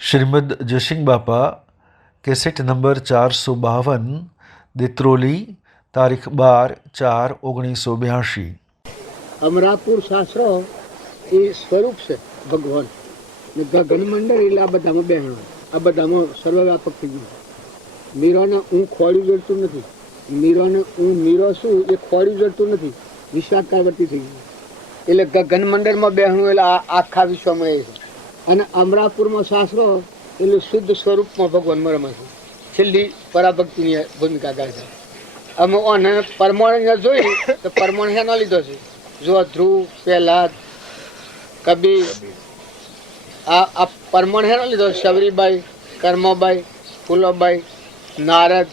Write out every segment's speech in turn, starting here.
શ્રીમદ જયસિંહ બાપા cassette number 452 દિત્રોલી તારીખ 12/4/1982। અમરાપુર શાસ્ત્રો એ સ્વરૂપ છે ભગવાન ને ગગનમંડળ એટલે આ બધામાં બહેણો, આ બધામાં સર્વવ્યાપક થઈ ગયું. મીરાને હું ખોડી જડતું નથી, મીરાને હું મીરો છું એ ખોડી જડતું નથી, વિશ્વાકારવર્તી થઈ ગયું. એટલે ગગનમંડળમાં બહેણું એટલે આખા વિશ્વમાં એ છે. અને અમરાપુરમાં શાસ્ત્રો એટલે શુદ્ધ સ્વરૂપમાં ભગવાનમાં રમે છે. છેલ્લી પરાભક્તિની ભૂમિકા ગાય છે. અમે ઓને પરમાણુ જોઈ તો પરમાણુ શેનો લીધો છે? જો ધ્રુવ, પ્રહલાદ, કબીર, આ પરમાણુ શેનો લીધો? શબરીબાઈ, કર્મબાઈ, ફૂલોબાઈ, નારદ,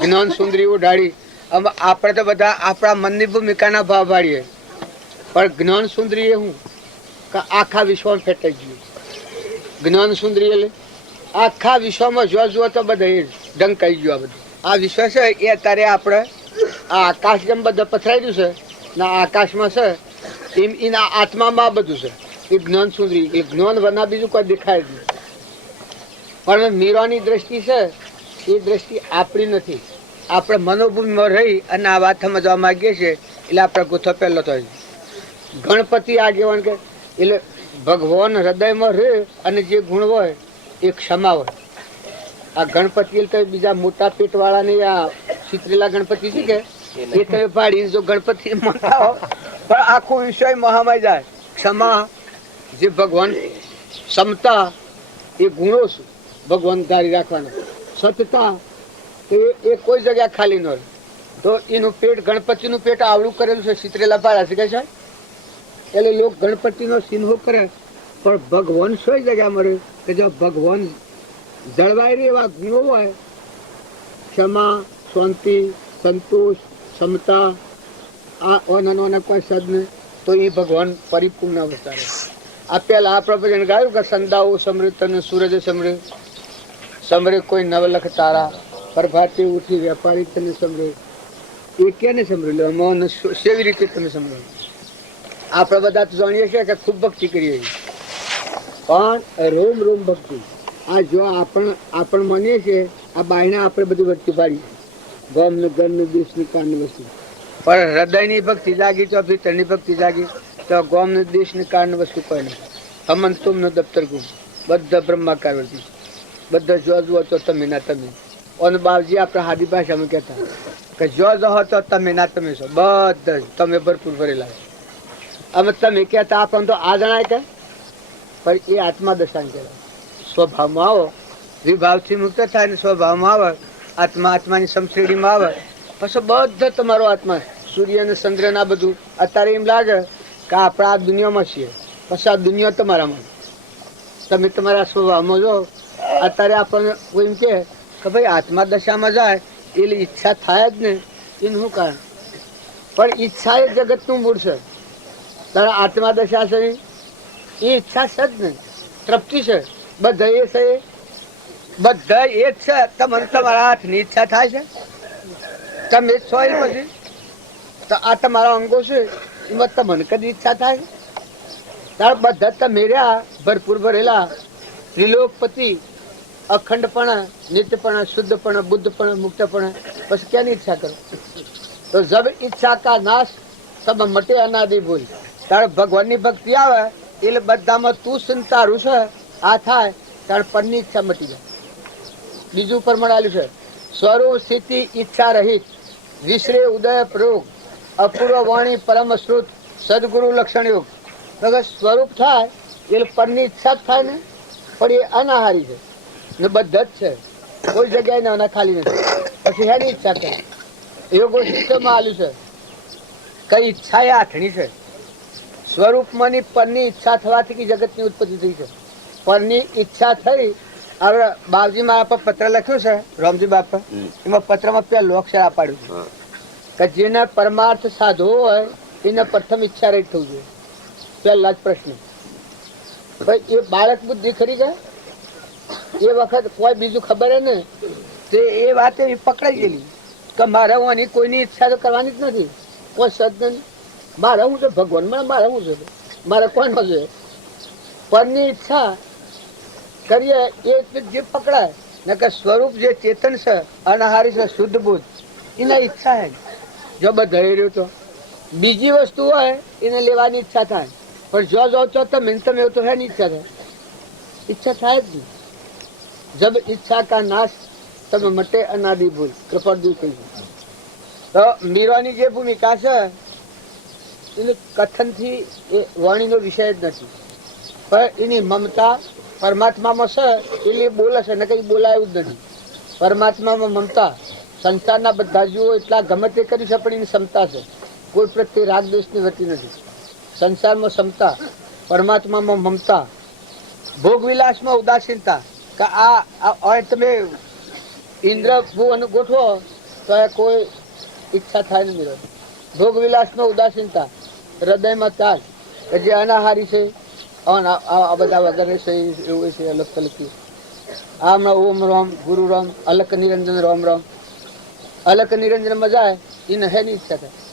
જ્ઞાન સુંદરી ઉઢાડી. અમે આપણે તો બધા આપણા મનની ભૂમિકાના ભાવ પાડીએ, પણ જ્ઞાન સુંદરી એ હું આખા વિશ્વમાં ફેટાઈ ગયું. જ્ઞાન સુંદરી એટલે આખા વિશ્વમાં જો જુઓ તો બધા એ ઢંકાઈ ગયું. આ બધું આ વિશ્વ છે એ અત્યારે આપણે આ આકાશ જેમ બધા પથરાઈ રહ્યું છે ને આકાશમાં છે એમ એના આત્મામાં બધું છે. એ જ્ઞાન સુંદરી એ જ્ઞાન વના બીજું કોઈ દેખાય જ નહીં. પણ મીરાની દ્રષ્ટિ છે એ દ્રષ્ટિ આપણી નથી. આપણે મનોભૂમિમાં રહી અને આ વાત સમજવા માંગીએ છીએ એટલે આપણે ગુથો પહેલો થાય. ગણપતિ આગેવાન કે એટલે ભગવાન હૃદયમાં રહે અને જે ગુણ હોય એ ક્ષમા હોય. આ ગણપતિ તો બીજા મોટા પેટ વાળા ને આ ચિત્રેલા ગણપતિ છે કે એ તમે પાડીને જો ગણપતિ માનતા હો પણ આખું વિષય મહામાય જાય. ક્ષમા જે ભગવાન, ક્ષમતા એ ગુણો છે ભગવાન ધારી રાખવાના. સતતા એ કોઈ જગ્યા ખાલી ન રહે. તો એનું પેટ, ગણપતિનું પેટ આવડું કરેલું છે, ચિત્રેલા પાડા છે કે છે એટલે લોકો ગણપતિનો સિંહો કરે. પણ ભગવાન સોય જગ્યા મળે કે જો ભગવાન જળવાઈ રહે એવા ગુણો હોય, ક્ષમા, શાંતિ, સંતોષ, ક્ષમતા, આ ઓના કોઈ સદને તો એ ભગવાન પરિપૂર્ણ અવસ્થા રહે. આ પહેલા આ પ્રભુજન ગાયું કે સંદાઓ સમૃદ્ધ તને સૂરજ સમરે, સમરે કોઈ નવલખ તારા, પ્રભાતે ઉઠી વેપારી તને સમરે. એ ક્યાંને સમરેલું? મૌન સેવી રીતે તમે સમરો. આપણે બધા તો જાણીએ છીએ કે ખૂબ ભક્તિ કરીએ છીએ, પણ રોમ રોમ ભક્તિ. આ જો આપણ માનીએ છીએ આ બાયના આપણે બધી વસ્તુ પાડીએ, ગમને ઘરને દેશની કારની વસ્તુ. પણ હૃદયની ભક્તિ જાગી તો ભીતરની ભક્તિ જાગી તો ગોમને દેશની કારની વસ્તુ કોઈ નહીં. હમન તુમનું દફતર ગુમ, બધા બ્રહ્માકાર વર્તી, બધા જો જુઓ તો તમે ના તમે. અને બાવજી આપણે હાદી ભાષામાં કહેતા કે જો જહો તો તમે ના તમે છો, બધા તમે ભરપૂર ભરેલા. અમે તમે કહેતા આપણને તો આ જણાય કે પણ એ આત્મા દશાને કહેવાય. સ્વભાવમાં આવો, વિભાવથી મુક્ત થાય ને સ્વભાવમાં આવે, આત્માની સમશ્રેણીમાં આવે પછી બધા તમારો આત્મા. સૂર્ય ને ચંદ્ર ના બધું અત્યારે એમ લાગે કે આપણે આ દુનિયામાં છીએ, પછી આ દુનિયા તમારામાં. તમે તમારા સ્વભાવમાં જો અત્યારે આપણને કોઈ એમ કે ભાઈ આત્મા દશામાં જાય એટલે ઈચ્છા થાય જ ને, એનું શું કારણ? પણ ઈચ્છા એ જગતનું મૂળ છે. તારા આત્મા દશા છે એ ઈચ્છા છે જ ને, તૃપ્તિ છે. બધા એ છે, બધા એ જ છે. તમને તમારા હાથની ઈચ્છા થાય છે, તમે જ છો. પછી તો આ તમારા અંગો છે એમાં તમને કદી ઈચ્છા થાય? તારા બધા તમે રહ્યા ભરપૂર ભરેલા ત્રિલોકપતિ, અખંડપણા, નિત્યપણા, શુદ્ધપણા, બુદ્ધપણા, મુક્તપણા, પછી ક્યાંની ઈચ્છા કરો? તો જબ ઈચ્છા કા નાશ તબ મટે અનાદિ ભૂલ. તારે ભગવાનની ભક્તિ આવે એટલે બધામાં તું સંતારું છે આ થાય તારે પરની ઈચ્છા મટી જાય. બીજું પર મળાયું છે સ્વરૂપ સ્થિતિ ઈચ્છા રહિત, વિશ્રે ઉદય પ્રયોગ, અપૂર્વ વાણી પરમ શ્રુત, સદગુરુ લક્ષણ યોગ. સ્વરૂપ થાય એટલે પરની ઈચ્છા જ થાય ને, પણ એ અનાહારી છે ને બધા જ છે, કોઈ જગ્યાએ ના ખાલી નથી. પછી હેની ઈચ્છા કરે? યોગો સિસ્ટમમાં આલ્યું છે કઈ ઈચ્છા એ આઠણી છે. સ્વરૂપમાંની પરની ઈચ્છા થવાથી જગતની ઉત્પત્તિ થઈ છે. પરની ઈચ્છા થઈ. હવે બાપજીમાં આપણે પત્ર લખ્યું છે રામજી બાપા, એમાં પત્રમાં પેલું અક્ષર આપાડ્યું છે કે જેના પરમાર્થ સાધવો હોય એને પ્રથમ ઈચ્છા રહી થવું જોઈએ. પહેલા જ પ્રશ્ન. ભાઈ એ બાળક બુદ્ધિ ખરી જાય એ વખત કોઈ બીજું ખબર હે ને તે એ વાત એવી પકડાઈ ગયેલી કે મારે હું કોઈની ઈચ્છા તો કરવાની જ નથી. કોઈ સદન મારે હું છે ભગવાન, મારે હું છે, મારે કોણ છે? પરની ઈચ્છા કરીએ એ જે પકડાય ને કે સ્વરૂપ જે ચેતન છે અનાહારી છે શુદ્ધ બુદ્ધ એના ઈચ્છા હે જો બધા રહ્યું તો બીજી વસ્તુ હોય એને લેવાની ઈચ્છા થાય પણ જો જાઓ તો તમે એવું તો હે ની ઈચ્છા થાય ઈચ્છા થાય જ નહીં જબ ઈચ્છા કા નાશ તમે મટે અનાદિ ભૂલ કૃપાળજી કહ્યું તો મીરાની જે ભૂમિકા છે એનું કથનથી એ વાણીનો વિષય જ નથી પણ એની મમતા પરમાત્મામાં છે એટલે બોલે છે ને કઈ બોલાયું જ નથી પરમાત્મામાં મમતા સંસારના બધા જીવો એટલા ગમે તે કરી છે પણ એની ક્ષમતા છે કોઈ પ્રત્યે રાગ દ્વેષની વતી નથી સંસારમાં ક્ષમતા પરમાત્મામાં મમતા ભોગ વિલાસમાં ઉદાસીનતા કે આ તમે ઇન્દ્ર ભુવન ગોઠવો તો કોઈ ઈચ્છા થાય નહીં ભોગ વિલાસમાં ઉદાસીનતા હૃદયમાં ત્યાગ કે જે અનાહારી છે આ બધા વધારે છે એવું છે અલગ તલકી આમાં ઓમ રામ ગુરુ રામ અલક નિરંજન રામ રામ અલક નિરંજનમાં જાય એને હે ની ઈચ્છા થાય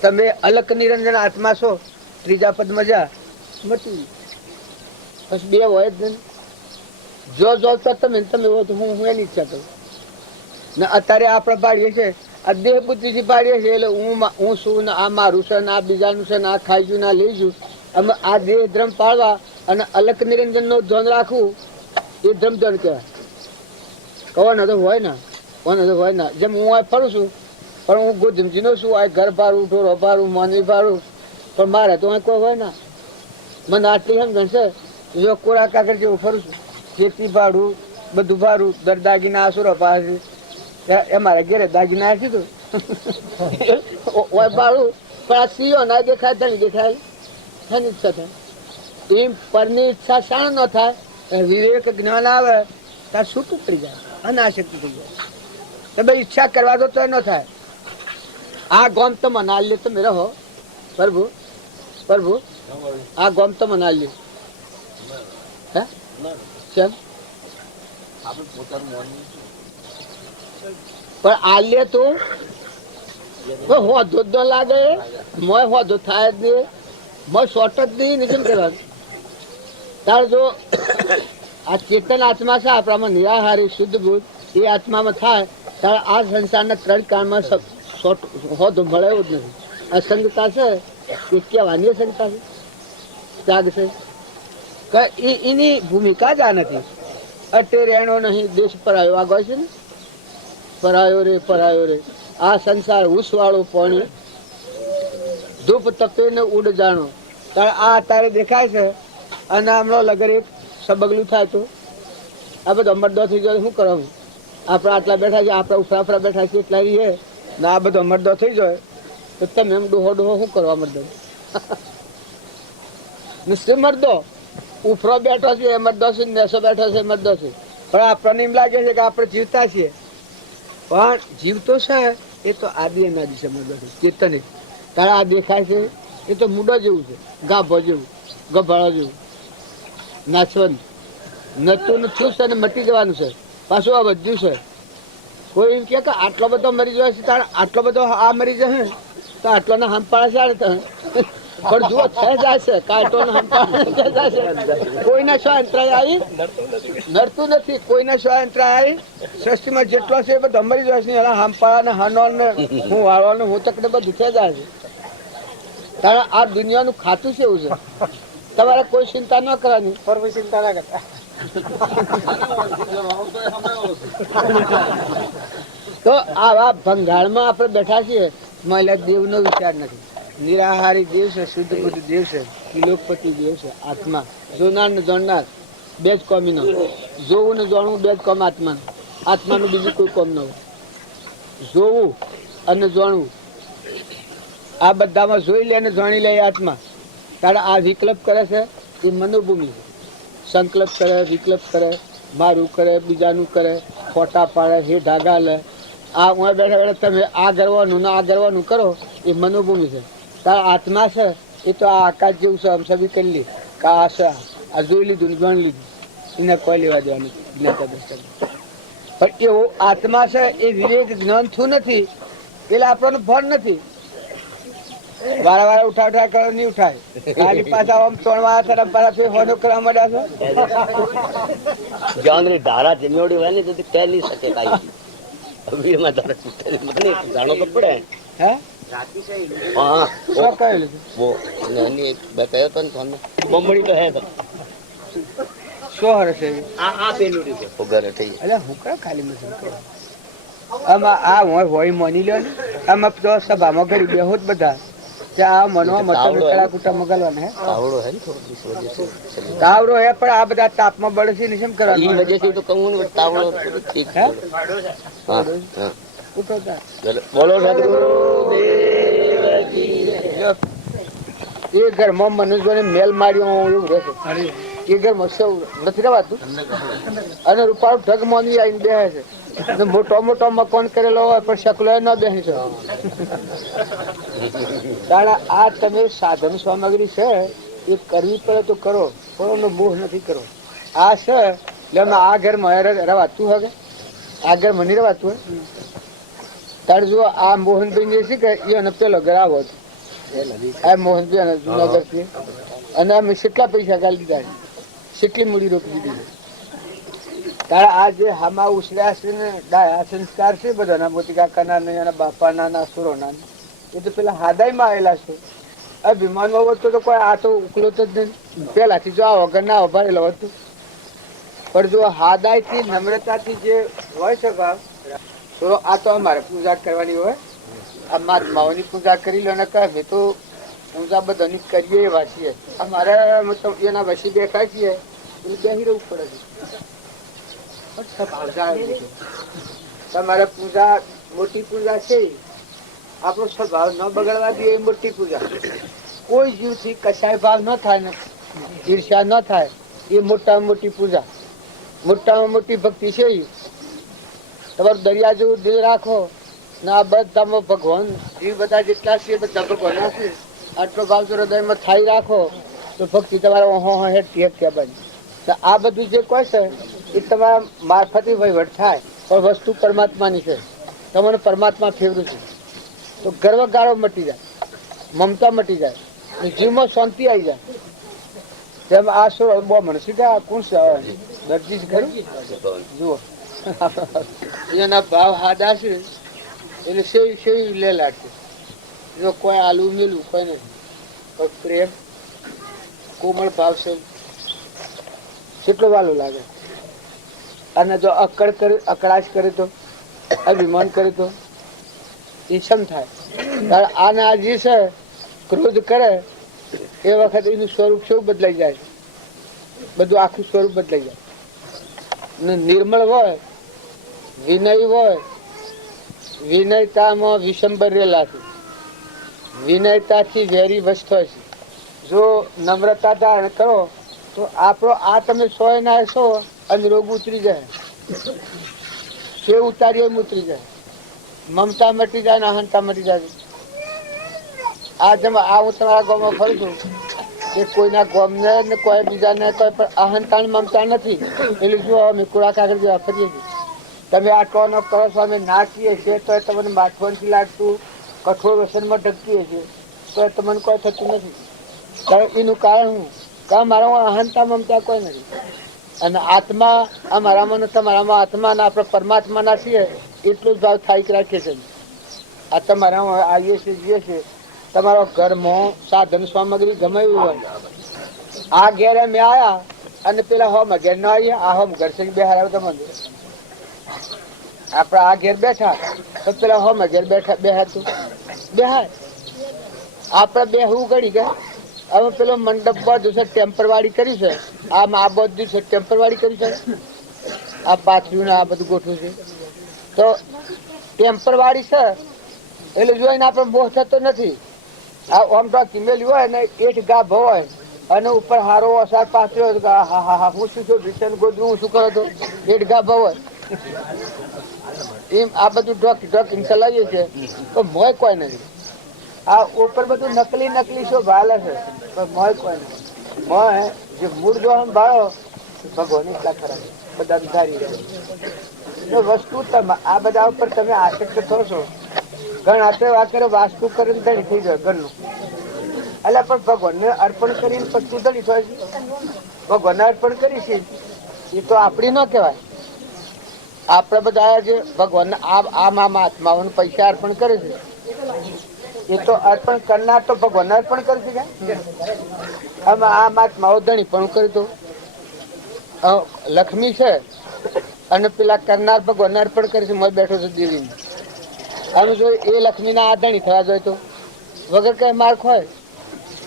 તમે અલક નિરંજન આત્મા છો ત્રીજા પદમાં જા મટી બસ બે હોય જ નહીં જો તો તમે હોય તો હું એની ઈચ્છા કરું ને અત્યારે આપણે પાડીએ છીએ આ દેહ બુદ્ધિથી પાડીએ છીએ એટલે હું શું ને આ મારું છે ને આ બીજાનું છે ને આ ખાઈ ગયું ને આ લઈ ગયું અમે આ દેહ ધ્રમ પાડવા અને અલક નિરંજન નું ધ્યાન રાખવું એ ધ્રમ ધ્યાન કહેવાય કહેવાનો તો હોય ને કોને તો હોય ને જેમ હું આ ફરું છું પણ હું ગોધમજીનો છું આ ઘર ભાડું ઢોરો ભાડું માનવી ભાડું પણ મારે તો કોઈ હોય ને મને આટલી સમજણ છે જો કોરા કાગળ જેવું ફરું છું ખેતી ભાડું બધું ભાડું દર દાગીના આસુરો પાસે એ મારે ઘેરે દાગીના આપી દઉં ભાડું પણ આ સીઓ ના દેખાય ધણી દેખાય એની ઈચ્છા થાય એમ પરની ઈચ્છા શાણ ન થાય વિવેક જ્ઞાન આવે ત્યાં છૂટું પડી જાય અનાશક્તિ થઈ જાય તો ભાઈ ઈચ્છા કરવા દો તો ન થાય આ ગોમ તો મના લે તમે રહો પ્રભુ પ્રભુ આ ગોમ તો મના લે હે કેમ પણ આલ્ય તો હોધો લાગે મોય હોધો થાય જ નહીં મોય શોર્ટ જ નહીં ને કેમ કરવાનું તાર જો આ ચેતન આત્મા છે આપણામાં નિરાહારી શુદ્ધ બુદ્ધ એ આત્મામાં થાય ત્યારે આ સંસારના ત્રણ કાળમાં હોધો મળે એવું જ નથી અસંગતા છે એ કહેવાની અસંગતા છે ત્યાગ છે એની ભૂમિકા જ આ નથી અટે રહેણો નહીં દેશ પરાયો આગળ છે ને પરાયો રે આ સંસાર ઉસવાળો પાણી ધૂપ તપે ને ઉડ જાણો તારે આ તારે દેખાય છે અને હમણાં લગર એક સબગલું થાય તો આ બધો મરદો થઈ જાય શું કરવાનું આપણે આટલા બેઠા છે આપણા ઉફરા બેઠા છે એટલા છે ને આ બધો મરદો થઈ જાય તો તમે એમ ડોહો શું કરવા મરદો નિશ્ચય મરદો ઉફરો બેઠો છે એ મરદો છે નેસો બેઠો છે મરદો છે પણ આપણને એમ લાગે છે કે આપણે જીવતા છીએ પણ જીવતો છે એ તો આદિ અનાદિ છે મરદો છે ચેતન તારે આ દેખાય છે એ તો મૂડો જેવું છે ગાભો જેવું ગભાળો જેવું નાચવાનું નતું થયું છે અને મટી જવાનું છે પાછું આ બધું છે કોઈ એમ કે આટલો બધો મરી જાય છે તારે આટલો બધો આ મરી જશે તો આટલો ના હંપાળા છે પણ જુઓ થઈ જાય છે કાંટો હંપાળા જાય છે કોઈને શું અંતરાય આવી નડતું નથી કોઈને શું અંતરાય આવી સૃષ્ટિમાં જેટલો છે એ બધો મરી જાય છે એના હંપાળા ને હનો ને હું વાળવાનું હું તકને બધું થઈ જાય છે તારે આ દુનિયાનું ખાતું છે એવું છે તમારે કોઈ ચિંતા ન કરવાની પર કોઈ ચિંતા ના કરતા તો આવા ભંગાળમાં આપણે બેઠા છીએ મહિલા દેવનો વિચાર નથી નિરાહારી દેવ છે શુદ્ધ બુદ્ધ દેવ છે કિલોપતિ દેવ છે આત્મા જોનાર ને જાણનાર બે જ કોમીનો જોવું ને જાણવું બે જ કોમ આત્માનું બીજું કોઈ કોમ ન હોય જોવું અને જાણવું આ બધામાં જોઈ લે અને જાણી લે આત્મા તારે આ વિકલ્પ કરે છે એ મનોભૂમિ છે સંકલ્પ કરે વિકલ્પ કરે મારું કરે બીજાનું કરે ફોટા પાડે હે ઢાગા લે આ હું બેઠા બેઠા તમે આ ગરવાનું ને આ ગરવાનું કરો એ મનોભૂમિ છે તારા આત્મા છે એ તો આ આકાશ જેવું છે આમ સભી કરી લે કે આ છે આ જોઈ લીધું ને ગણી લીધું એને કોઈ લેવા દેવાનું જ્ઞાતા દર્શન પણ એવો આત્મા છે એ વિવેક જ્ઞાન થયું નથી એટલે આપણને ભણ નથી વારા વારા ઉઠા કરો નહીં ઉઠાય ખાલી પાછા આમ તોડવા તરફ પાછા હોનો કરવા માંડ્યા છો જ્ઞાનની ધારા જમ્યોડી હોય ને તો કહી નહીં શકે કાંઈ વીરમાં ધારા જાણો તો પડે હે હા શું કહેલું वो नहीं मैं कहता था ना मम्मी तो है तो શું હરસ છે आ पेनुड़ी से वो घर है એટલે હું કરો ખાલી મસલ કરો આમાં આ હોય માની લ્યો ને આમાં તો સભામાં ઘડી બેહો જ બધા ત્યાં મનવા મતલબ કડા કુટા મગલવાના હે तावड़ो है थोड़ा इस वजह से चलिए તાવડો હે પણ આ બધા તાપમાં બળે છે ને કેમ ये કરવાનું वजह से तो कहूँ ना तावड़ो ठीक है हाँ हाँ ઉઠો તા चलो बोलो सदगुरु देव की એ ઘરમાં મનુષ્યને મેલ માર્યો એવું રહેશે એ ઘરમાં સૌ નથી રહેવાતું અને રૂપાળું ઢગ મોની આવીને બેસે છે અને મોટો મોટો મકાન કરેલો હોય પણ શકલો ન બેસી શકે કારણ આ તમે સાધન સામગ્રી છે એ કરવી પડે તો કરો પણ એનો મોહ નથી કરો આ છે એટલે અમે આ ઘરમાં રવાતું હવે આ ઘરમાં નહીં રવાતું હોય તારે જો આ મોહનભાઈ જે છે કે એને પેલો ગરાવો હતો આ મોહનભાઈ જુનાગઢ થી અને અમે કેટલા પૈસા ગાલી દીધા કેટલી મૂડી રોકી દીધી તારે આ જે હામા ઉછળ્યા છે ને ડાયા સંસ્કાર છે બધાના મોતી કાકાના ને એના બાપાના ના સુરોના એ તો પેલા હાદાઈમાં આવેલા છે આ વિમાનમાં વધતો તો કોઈ આ તો ઉકલો જ નહીં પેલાથી જો આ વગર ના ઉભારેલો હતું પણ જો હાદાઈથી નમ્રતાથી જે હોય છે ભાવ થોડો આ તો અમારે પૂજા કરવાની હોય આ મહાત્માઓની પૂજા કરી લો ને કહે તો પૂજા બધાની કરીએ એવા છીએ અમારે મતલબ એના વસી બેઠા છીએ એટલે બેસી રહેવું પડે છે તમારે પૂજા મોટી પૂજા છે આપણો સ્વભાવ ન બગડવા દે એ મોટી પૂજા કોઈ જીવથી કશાય ભાવ ન થાય ને ઈર્ષ્યા ન થાય એ મોટામાં મોટી પૂજા મોટામાં મોટી ભક્તિ છે તમારું દરિયા જેવું દિલ રાખો ને આ બધામાં ભગવાન જીવ બધા જેટલા છે બધા ભગવાન છે આટલો ભાવ જો હૃદયમાં થાય રાખો તો ભક્તિ તમારે હેઠી હેઠ્યા બની તો આ બધું જે કોઈ છે એ તમારા મારફતી વહીવટ થાય પણ વસ્તુ પરમાત્માની છે તમને પરમાત્મા ફેવરું છે તો ગર્વગાળો મટી જાય મમતા મટી જાય જીવમાં શાંતિ આવી જાય તેમ આ શું બહુ મનસી ગયા કોણ છે દર્જી છે ખરું જુઓ એના ભાવ હાદા છે એટલે સેવી સેવી લે લાગશે જો કોઈ આલુ મેલું કોઈ નથી કોઈ પ્રેમ કોમળ ભાવ છે કેટલો વાલો લાગે અને જો અકળાશ કરે તો અભિમાન કરે તો ઈચ્છમ થાય કારણ આના આ જે છે ક્રોધ કરે એ વખત એનું સ્વરૂપ શું બદલાઈ જાય બધું આખું સ્વરૂપ બદલાઈ જાય ને નિર્મળ હોય વિનય હોય વિનયતામાં વિષંબર રહેલા છે વિનયતાથી વેરી વસ્ત હોય છે જો નમ્રતા ધારણ કરો તો આપણો આ તમે સોય ના સો અને રોગ ઉતરી જાય સે ઉતારીએ ઉતરી જાય મમતા મટી જાય ને અહંતા મટી જાય આ જેમ આ હું તમારા ગામમાં ફરું છું કે કોઈના ગામને ને કોઈ બીજાને કોઈ પણ અહંતા મમતા નથી એટલે જો અમે કુડા કાગળ જેવા ફરીએ છીએ તમે આ ટોનો કરો છો અમે નાચીએ છીએ તો તમને માથવણથી લાગતું કઠોર વ્યસનમાં ઢકીએ છીએ તો તમને કોઈ થતું નથી કારણ એનું કારણ હું કારણ મારામાં અહંતા મમતા કોઈ નથી અને આત્મા અમારામાં તમારામાં આત્મા ના આપણે પરમાત્માના છીએ એટલો જ ભાવ થાય રાખીએ છીએ આ તમારામાં આવીએ છીએ જઈએ છીએ તમારો ઘરમાં સાધન સામગ્રી ગમાવી હોય આ ઘેર અમે આવ્યા અને પેલા હોમ ઘેર ના આવીએ આ હોમ ઘર છે બેહાર આવ્યો તમને આપડે આ ઘેર બેઠા તો પેલા હોમ ઘેર બેઠા બેહાતું બેહાર આપડે બેહવું ગળી ગયા હવે પેલો મંડપ બધું છે ટેમ્પર વાળી કરી છે આમ આ બધું છે ટેમ્પર વાળી કરી છે આ પાથર્યું ને આ બધું ગોઠવું છે તો ટેમ્પર વાળી છે એટલે જોઈને આપણે મોહ થતો નથી આ આમ તો કિમેલી હોય ને એઠ ગાભ હોય અને ઉપર હારો વરસાદ પાથર્યો હા હા હા હું શું છું ભીષણ ગોદરું હું શું કરો તો એઠ ગાભ હોય એમ આ બધું ઢોકીને ચલાવીએ છીએ તો મોય કોઈ નથી આ ઉપર બધું નકલી નકલી શું ભાલે છે પણ મોય કોઈ નથી મોય જે મૂળ જો ભાળો ભગવાન એટલા ખરા બધા ધારી રહ્યા વસ્તુ તમે આ બધા ઉપર તમે આસક્ત થશો ઘણા હાથે વાત કરે વાસ્તુ કરીને ધણી થઈ જાય ઘરનું એટલે પણ ભગવાનને અર્પણ કરીને પછી તું ધણી થાય છે. ભગવાનને અર્પણ કરી છે એ તો આપણી ન કહેવાય. આપણે બધા જે ભગવાનને આમ આત્માઓને પૈસા અર્પણ કરે છે એ તો અર્પણ કરનાર તો ભગવાનને અર્પણ કરી છે. આમાં આમ આત્માઓ ધણી પણ કરી દો. લક્ષ્મી છે અને પેલા કરનાર ભગવાનને અર્પણ કરે છે. મય બેઠો છે દેવીને. આમ જો એ લક્ષ્મીના આ ધણી થવા જોઈએ તો વગર કઈ માર્ક હોય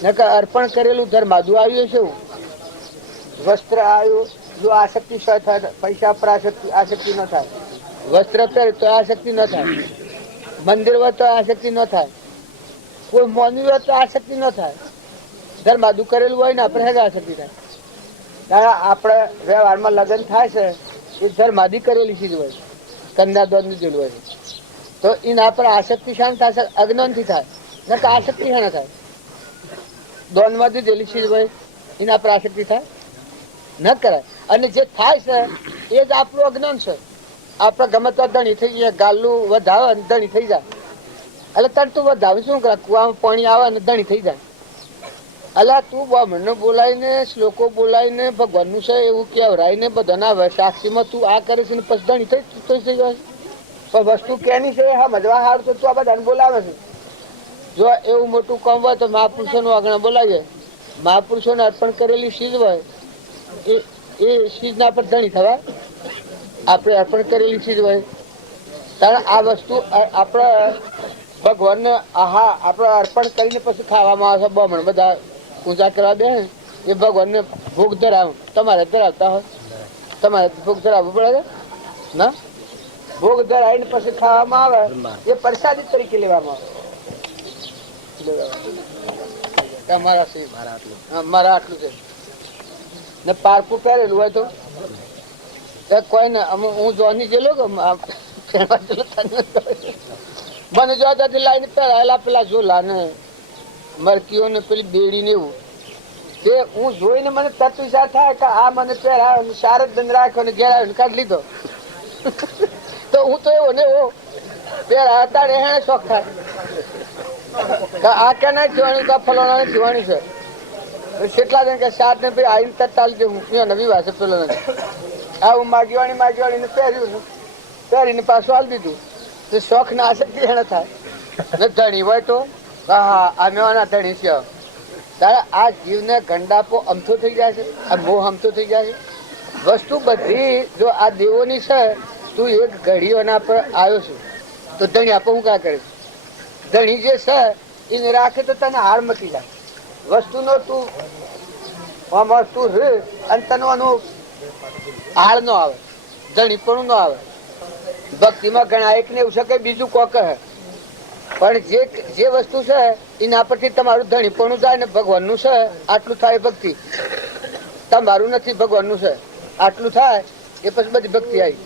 ને કે અર્પણ કરેલું ધર્માદુ આવ્યું છે. એવું વસ્ત્ર આવ્યું જો આસક્તિ થાય, પૈસા પર આસક્તિ ન થાય, વસ્ત્ર પહેરે તો આસક્તિ ન થાય, મંદિર હોય તો આસક્તિ ન થાય, કોઈ મોનવી હોય તો આસક્તિ ન થાય. ધર્માદુ કરેલું હોય ને આપણે હેગ આસક્તિ થાય. ત્યારે આપણે વ્યવહારમાં લગ્ન થાય છે એ ધર્માદી કરેલી ચીજ હોય, કન્યાદાન દીધેલું હોય તો એના પર આસક્તિ શાંત થશે? અજ્ઞાનથી થાય ને કે આસક્તિ શાને થાય? દોનમાં દીધેલી ચીજ હોય એના પર આસક્તિ થાય ન કરાય. અને જે થાય છે એ જ આપણું અજ્ઞાન છે. આપણે ગમે તો ધણી થઈ જાય, ગાલું વધાવે ને ધણી થઈ જાય. એટલે તને તું વધાવે શું કરે? કુવામાં પાણી આવે ને ધણી થઈ જાય. અલા તું બ્રાહ્મણને બોલાવીને, શ્લોકો બોલાવીને ભગવાનનું છે એવું કહેવરાઈને બધાના સાક્ષીમાં તું આ કરે છે ને પછી ધણી થઈ જાય. પણ વસ્તુ કેની છે સમજવા સારું તો તું આ બધાને બોલાવે છે. જો એવું મોટું કામ હોય તો મહાપુરુષોનું આગળ બોલાવીએ. મહાપુરુષોને અર્પણ કરેલી ચીજ હોય એ ચીજના પર ધણી થવાય. આપણે અર્પણ કરેલી ચીજ હોય ત્યારે આ વસ્તુ આપણે ભગવાનને આપણે અર્પણ કરીને પછી ખાવામાં આવે છે. બ્રાહ્મણ બધા પૂજા કરવા દે એ ભગવાનને ભોગ ધરાવ. તમારે ધરાવતા હોય તમારે ભોગ ધરાવવું પડે ના? ભોગ ધરાવીને પછી ખાવામાં આવે એ પ્રસાદી તરીકે લેવામાં આવે. મારા આટલું છે ને પારકું પહેરેલું હોય તો કોઈ ને હું જોની ગયેલો કે મને જોતા લાઈને પહેરાયેલા પેલા ઝોલા ને મરકીઓ ને પેલી બેડી ને એવું તે હું જોઈને મને તત્વ વિચાર થાય કે આ મને પહેરાયો સારો દંડ રાખ્યો ને ઘેર આવ્યો કાઢી લીધો. તો હું તો એવો ને એવો પહેરાયા તારે એને શોખ થાય આ કે નહીં જીવાણું કા ફલાણા જીવાણું છે. કેટલા જણ કે 7 ને ભાઈ આવીને 43 હું નવી વાત પેલો નથી આ હું માગીવાણી ને પહેરીને પાછું હાલ દીધું. તો શોખ ના આસક્તિ એને થાય ને ધણી હોય તો હા અમે ધણી છે. તારે આ જીવને ગંડાપો અમથો થઈ જાય છે, આ મોહ અમથો થઈ જાય છે. વસ્તુ બધી જો આ દેવોની છે તું એક ઘડીઓના પર આવ્યો છું તો ધણી આપો હું ક્યાં કરે? ધણી જે છે એને રાખે તો તને હાર મકી જાય. વસ્તુનો તું તું રે અને તનો હાર ન આવે, ધણી પણ ન આવે. ભક્તિમાં ઘણા એક ને એવું છે કે બીજું કોક હે પણ જે વસ્તુ છે એના પરથી તમારું ધણી પણ જાય ને ભગવાનનું છે આટલું થાય ભક્તિ. તમારું નથી ભગવાનનું છે આટલું થાય એ પછી બધી ભક્તિ આવી.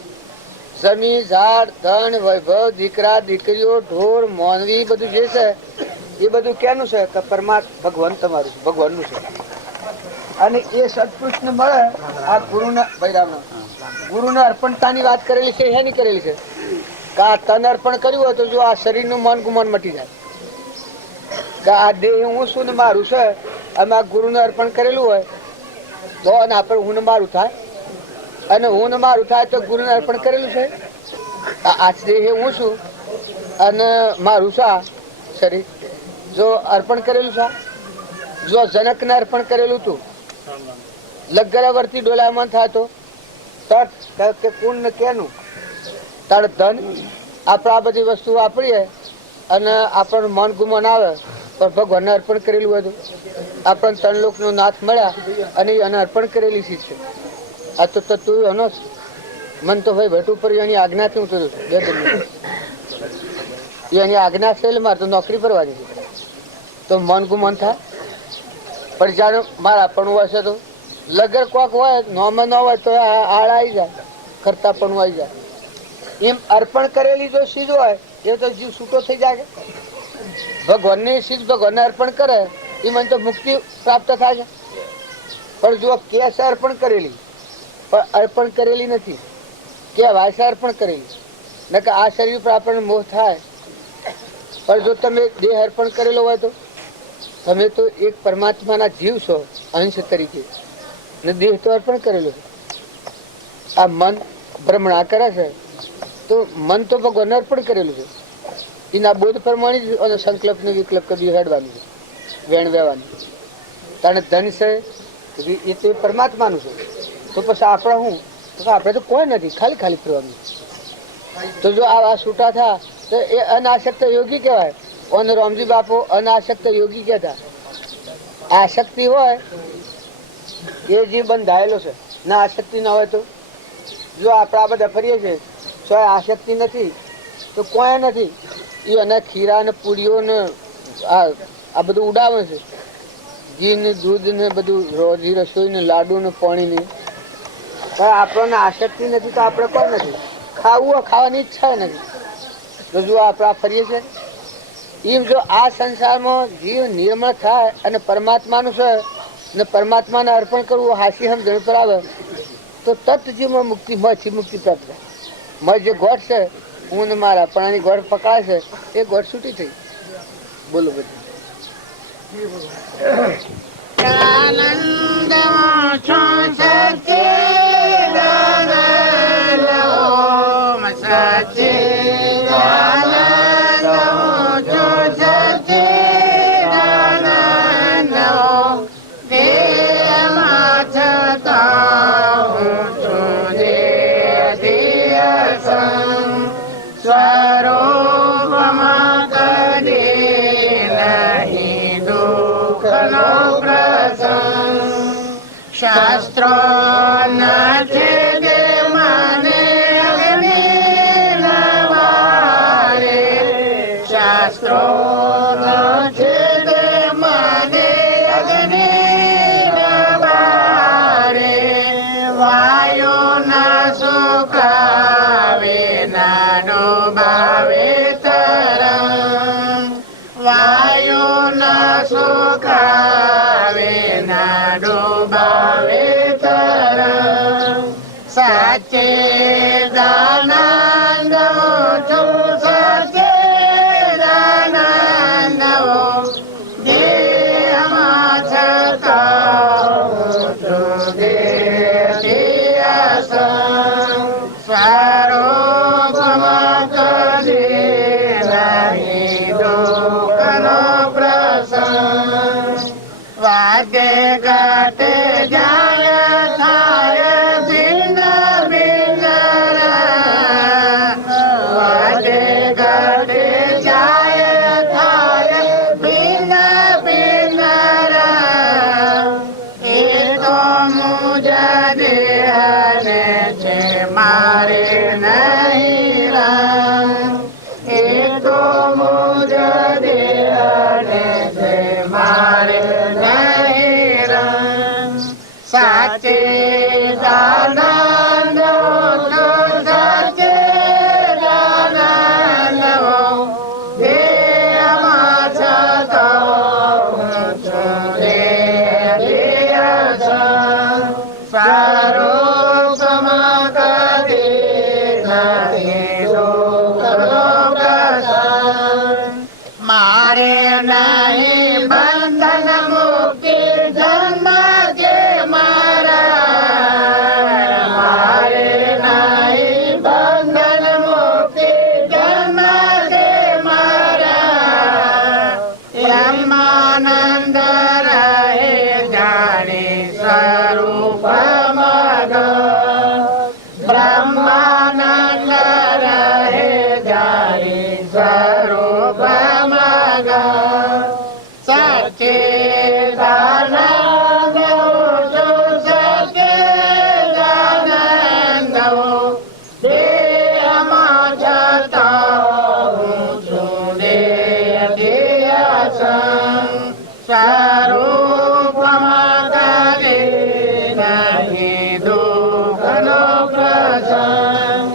જમીન ઝાડ ધન વૈભવ દીકરા દીકરીઓ ઢોર મોનવી બધું જે છે એ બધું કેનું છે કે પરમાત્મા ભગવાન તમારું ભગવાનનું છે. અને એ સત્પુરુષને મળે આ ગુરુના બૈરામના ગુરુને અર્પણતાની વાત કરેલી છે. એની કરેલી છે કે આ તન અર્પણ કર્યું હોય તો જો આ શરીરનું મન ગુમાન મટી જાય કે આ દેહ હું શું ને મારું છે. અમે આ ગુરુને અર્પણ કરેલું હોય તો આપણે હું ને મારું થાય અને હું ને મારું થાય તો ગુરુને અર્પણ કરેલું છે. આ દેહ હું છું અને મારું છે શરીર જો અર્પણ કરેલું છે. જો જનકને અર્પણ કરેલું હતું લગરાવરથી ડોલાયમાન થાય તો કે કોણ ને કેનું તાર ધન આપણે આ બધી વસ્તુ વાપરીએ અને આપણને મન ગુમાન આવે પણ ભગવાનને અર્પણ કરેલું હોય તો આપણને 3 લોકનો નાથ મળ્યા અને એને અર્પણ કરેલી ચીજ છે. આ તો તું એનો મન તો ભાઈ ભેટ ઉપર એની આજ્ઞાથી હું કરું છું. 2 દિન એની આજ્ઞા છે એટલે મારે તો નોકરી કરવાની છે તો મન ગુમાન થાય. પણ જાણે મારા પણ હોય છે તો લગર કોક હોય નોમાં ન હોય તો આળ આવી જાય કરતા પણ આવી જાય. એમ અર્પણ કરેલી જો ચીજ હોય એ તો જીવ છૂટો થઈ જાય. ભગવાનની ચીજ ભગવાનને અર્પણ કરે એ મને તો મુક્તિ પ્રાપ્ત થાય છે. પણ જો કેસ અર્પણ કરેલી પણ અર્પણ કરેલી નથી કે વાયસા અર્પણ કરેલી ને કે આ શરીર પર આપણને મોહ થાય. પણ જો તમે દેહ અર્પણ કરેલો હોય તો તમે તો એક પરમાત્માના જીવ છો અંશ તરીકે ને દેહ તો અર્પણ કરેલો છે. આ મન ભ્રમણા કરે છે તો મન તો ભગવાન અર્પણ કરેલું છે. એના બોધ પ્રમાણે જ અને સંકલ્પ ને વિકલ્પ કદી હેડવાનું છે, વેણ વેવાનું. કારણ ધન છે એ તો પરમાત્માનું છે. તો પછી આપણે શું તો આપણે તો કોઈ નથી, ખાલી ખાલી ફરવાનું. તો જો આ છૂટા થા તો એ અનાસક્ત યોગી કહેવાય. અને રામજી બાપુ અનાસક્ત યોગી કહેતા. આસક્તિ હોય એ જીવ બંધાયેલો છે, ના આસક્તિ ના હોય તો જો આપણા બધા ફરીએ છીએ તો આસક્તિ નથી તો કોઈ નથી. એ અને ખીરા ને પૂરીઓ ને આ બધું ઉડાવે છે, ઘી ને દૂધ ને બધું રોજી રસોઈ ને લાડુ ને પાણી ને. પણ આપણને આસક્તિ નથી તો આપણે કોઈ નથી. ખાવું ખાવાની ઈચ્છા નથી. તો જો આપણા ફરીએ છીએ એમ જો આ સંસારમાં જીવ નિર્મળ થાય અને પરમાત્માનું છે ને પરમાત્માને અર્પણ કરવું હાસી સમજણ પર આવે તો તત્ જીવમાં મુક્તિ મથી મુક્તિ પ્રાપ્ત થાય. મારી જે ગોઠ છે હું ને મારા પણ આની ગોઠ પકડાય છે એ ગોઠ છૂટી થઈ. બોલો બધું શાસ્ત્રો નથી દે મને અગ્નિ શાસ્ત્રો નથી દે મને અગ્નિ વાયુ ના સુખાવે ના ડોબાવે તરંગ વાયુ ના સુખાવે ના ડોબાવે તરંગ સાચે દાનંદ છું સાચે દાનંદ દેહમાં છતાં છું દેહ સ્વરૂપમાં કદી નહીં દુઃખનો પ્રસંગ વાગે ગાતે જાય થાય ભિન્ન ભિન્ન વાગે ગાતે જાય થાય ભિન્ન ભિન્ન એ તો મુજ દેહને છે મારે નહીં એ તો મુજ દેહને છે મારે નહીં સાચે દાનંદ સાચે દાનંદ દેહમાં છતાં સ્વરૂપમાં કદી નહીં દુઃખનો પ્રસંગ મારે નહીં બંધન મુક્તિ જન્મ કે મારા મારે નહીં બંધન મુક્તિ જન્મ કે મારા બ્રહ્માનંદ રહે જાણે સ્વરૂપ મગ બ્રહ્માનંદ રહે જાણે સ્વરૂપ મગ સચે દાનંદ સચે દાનંદ દેહમાં જતા છું દેહ સ્વરૂપમાં કદી નહીં દુઃખનો પ્રસંગ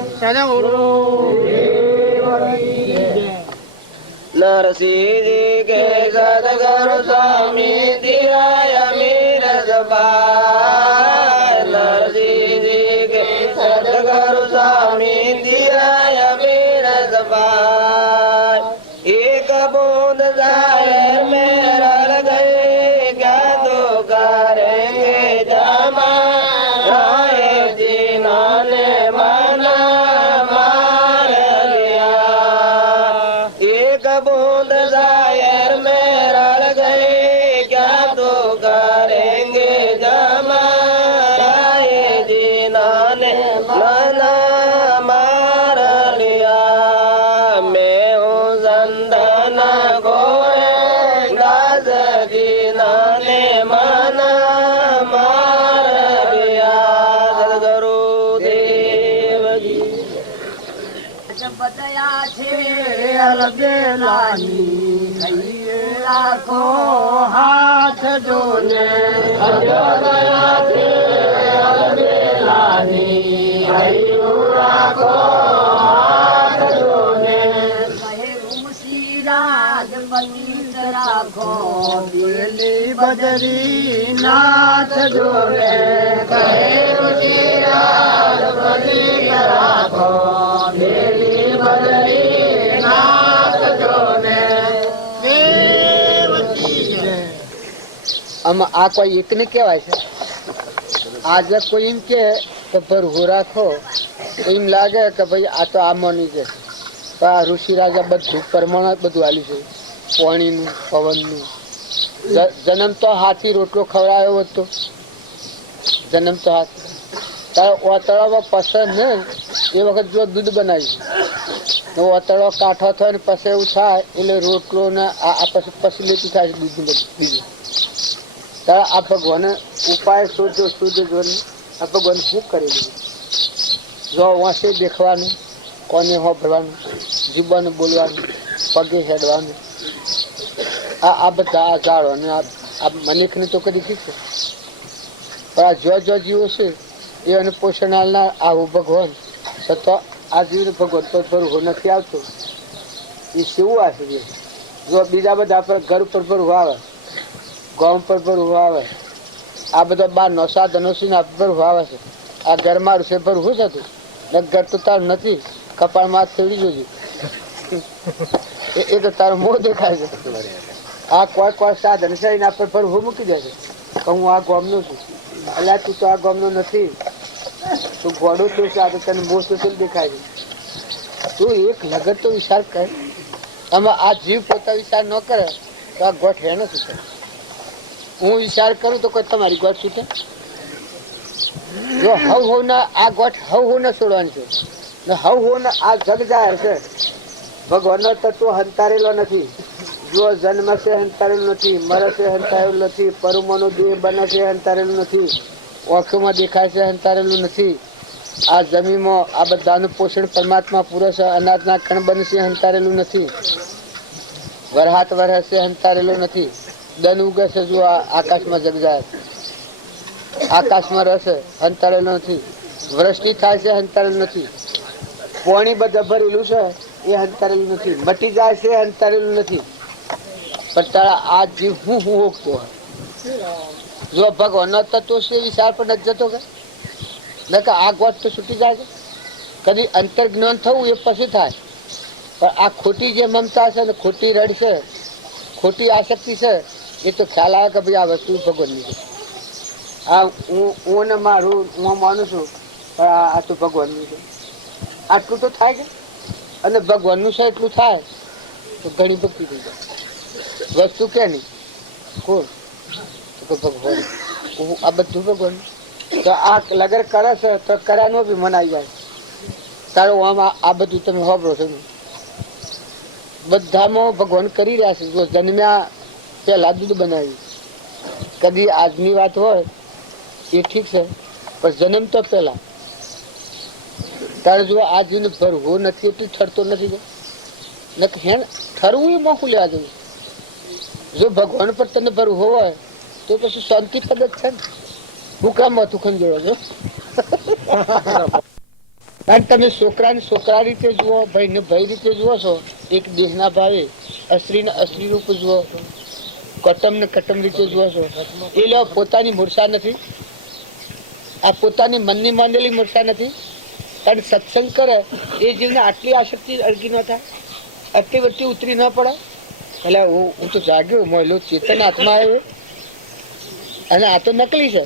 નરસિંહજી કે સદગુરુ સ્વામી દિરાય મીરજ બાર નરસિંહજી કે સદગુરુ સ્વામી દિરાય મીરજ બાર એક બૂંદ જાહેર મેરા ગઈ ને મન મારલિયા મેં હું ચંદન ગોળે દાસજી ને મન મારલિયા સદગુરુ દેવજી બદયા છે અલબેલાની રાખો હાથ જોને બદયા છે અલબેલાની રાખો હાથ જોને કહે મુસીરાજ પતિત રાખો દિલ્હી બદરી નાથ જોને કહે મુસીરાજ પતિત રાખો આમાં આ કોઈ એકને કહેવાય છે. આજે કોઈ એમ કે ભરવું રાખો તો એમ લાગે કે ભાઈ આ તો આમાંની છે, પણ આ ઋષિ રાજા બધું પ્રમાણ બધું આલ્યું છે, પાણીનું પવનનું. જન્મ તો હાથી રોટલો ખવડાયો હતો, જન્મ તો હાથી તારે ઓતળામાં પસંદ ને એ વખત જો દૂધ બનાવ્યું ઓતળો કાઠો થાય ને પછી એવું થાય એટલે રોટલો ને આ પછી લેતું થાય છે દૂધ બીજું. તારે આ ભગવાને ઉપાય શોધો શુદ્ધ જોને આ ભગવાન શું કરેલું જો વાંસે દેખવાનું, કોને હોભળવાનું, જીવવાનું બોલવાનું, પગે હેડવાનું, આ બધા આ ઝાડો અને આ મનિકને તો કરી ઠીક છે, પણ આ જો જીવો છે એને પોષણ આલનાર આવું ભગવાન તો આ જીવને ભગવાન પર ભરવું નથી આવતો. એ કેવું આશીર્ય જો બીજા બધા આપણે ઘર ઉપર ભરવું આવે, ગામ પર ભરવું આવે, આ બધા બારનો સાધનો છે ને ભરવું આવે છે. આ ઘર મારું છે ભરવું છે તું ને ઘર તો તારું નથી, કપાળમાં થેડી જોજો એ તો તારો મોં દેખાય છે. આ કોઈ સાધન છે એના પર ભરવું મૂકી દે છે કે હું આ ગામનો છું, અલ્યા તું તો આ ગામનો નથી, તું ઘોડું તું છે, આ તો તને મોસ્ટ દેખાય છે. તું એક લગત તો વિચાર કર. આમાં આ જીવ પોતા વિચાર ન કરે તો આ ગોઠ હે નથી છૂટે. હું વિચાર કરું તો કોઈ તમારી ગોઠ છૂટે? જો હવ ના આ ગોઠ હવ ને છોડવાની છે ને હવ ને આ જગ જાહેર છે. ભગવાનનો તત્વ હંતારેલો નથી. જો જન્મ છે હંતારેલું નથી, મરે છે હંતારેલું નથી, પરુમોનો દેહ બને છે હંતારેલું નથી, ઓખોમાં દેખાય છે હંતારેલું નથી. આ જમીનમાં આ બધાનું પોષણ પરમાત્મા પૂરે છે. અનાજના કણ બનશે હંતારેલું નથી, વરહાત વરસે હંતારેલું નથી. દન ઉગે છે જો આકાશમાં જગજાય, આકાશમાં રહેશે હંતારેલું નથી. વૃષ્ટિ થાય છે હંતારેલું નથી. પાણી બધા ભરેલું છે એ હંતારેલું નથી. મટી જાય છે હંતારેલું નથી. પણ તારા આ જીવ હું ઓળખતો હોય જો ભગવાનનો તત્વ છે વિચાર પર નથી જતો કે આ ગોઠ તો છૂટી જાય છે. કદી અંતર જ્ઞાન થવું એ પછી થાય, પણ આ ખોટી જે મમતા છે ને ખોટી રડ છે, ખોટી આસક્તિ છે, એ તો ખ્યાલ આવે કે ભાઈ આ વસ્તુ ભગવાનની છે. આ હું ને મારું હું માનું છું, પણ આ તો ભગવાનનું છે. આટલું તો થાય કે અને ભગવાનનું છે એટલું થાય તો ઘણી ભક્તિ થઈ જાય. વસ્તુ કે નહીં કોણ તો ભગવાન, આ બધું ભગવાન. તો આ લગર કરે છે તો કરાનો બી મનાઈ જાય. તારું આમાં આ બધું તમે હોબળો છો બધામાં ભગવાન કરી રહ્યા છે. જો જન્મ્યા પહેલા દૂધ બનાવ્યું, કદી આજની વાત હોય એ ઠીક છે, પણ જન્મ તો પહેલા તારે જો આ જીવને ભરવું નથી એટલું ઠરતો નથી. હેણ ઠરવું એ મોખું લેવા જવું. જો ભગવાન પર તને ભરવું હોય તો પછી શાંતિ પદ જ છે ને. હું કામ હતું ખંજોળો છો કારણ તમે છોકરાને છોકરા રીતે જુઓ, ભાઈ ને ભાઈ રીતે જુઓ છો. એક દેહના ભાવે અશ્રીને અશ્રી રૂપ જુઓ, કટમ ને કટમ રીતે જુઓ છો. એ લો પોતાની મૂર્છા નથી, આ પોતાની મનની માંડેલી મૂર્છા નથી. અને સત્સંગ કરે એ જીવને આટલી આસક્તિ અડગી ન થાય, આટલી વચ્ચે ઉતરી ન પડે. એટલે હું તો જાગ્યો મળ્યો ચેતન આત્મા આવ્યો અને આ તો નકલી છે.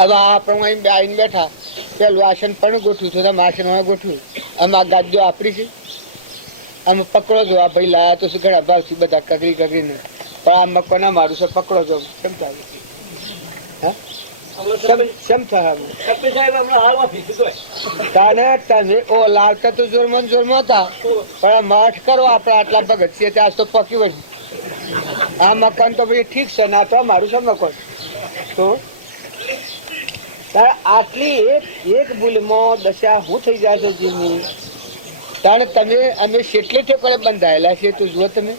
હવે આપણે આવીને બેઠા પેલું આસન પણ ગોઠવ્યું છે, તમે આસન ગોઠવ્યું, આમાં આ ગાદીઓ આપણી છે, આમાં પકડો જો. આ ભાઈ લાયા તો શું ઘણા ભાવથી બધા કગરી કગરીને, પણ આમાં કોના મારું છે પકડો જો. કેમ ચાલે? હા તમે ઓ લાવતા તો જોરમાં હતા પણ મઠ કરો આપડે આટલા ભગત છીએ ત્યાં તો પકી વળી આ મકાન તો ભાઈ ઠીક છે ના તો મારું છે મકાન તો આટલી એક ભૂલમાં દશા હું થઈ જાય છે જીવની કારણ તમે અમે કેટલી ઠેકોડે બંધાયેલા છીએ તું જુઓ તમે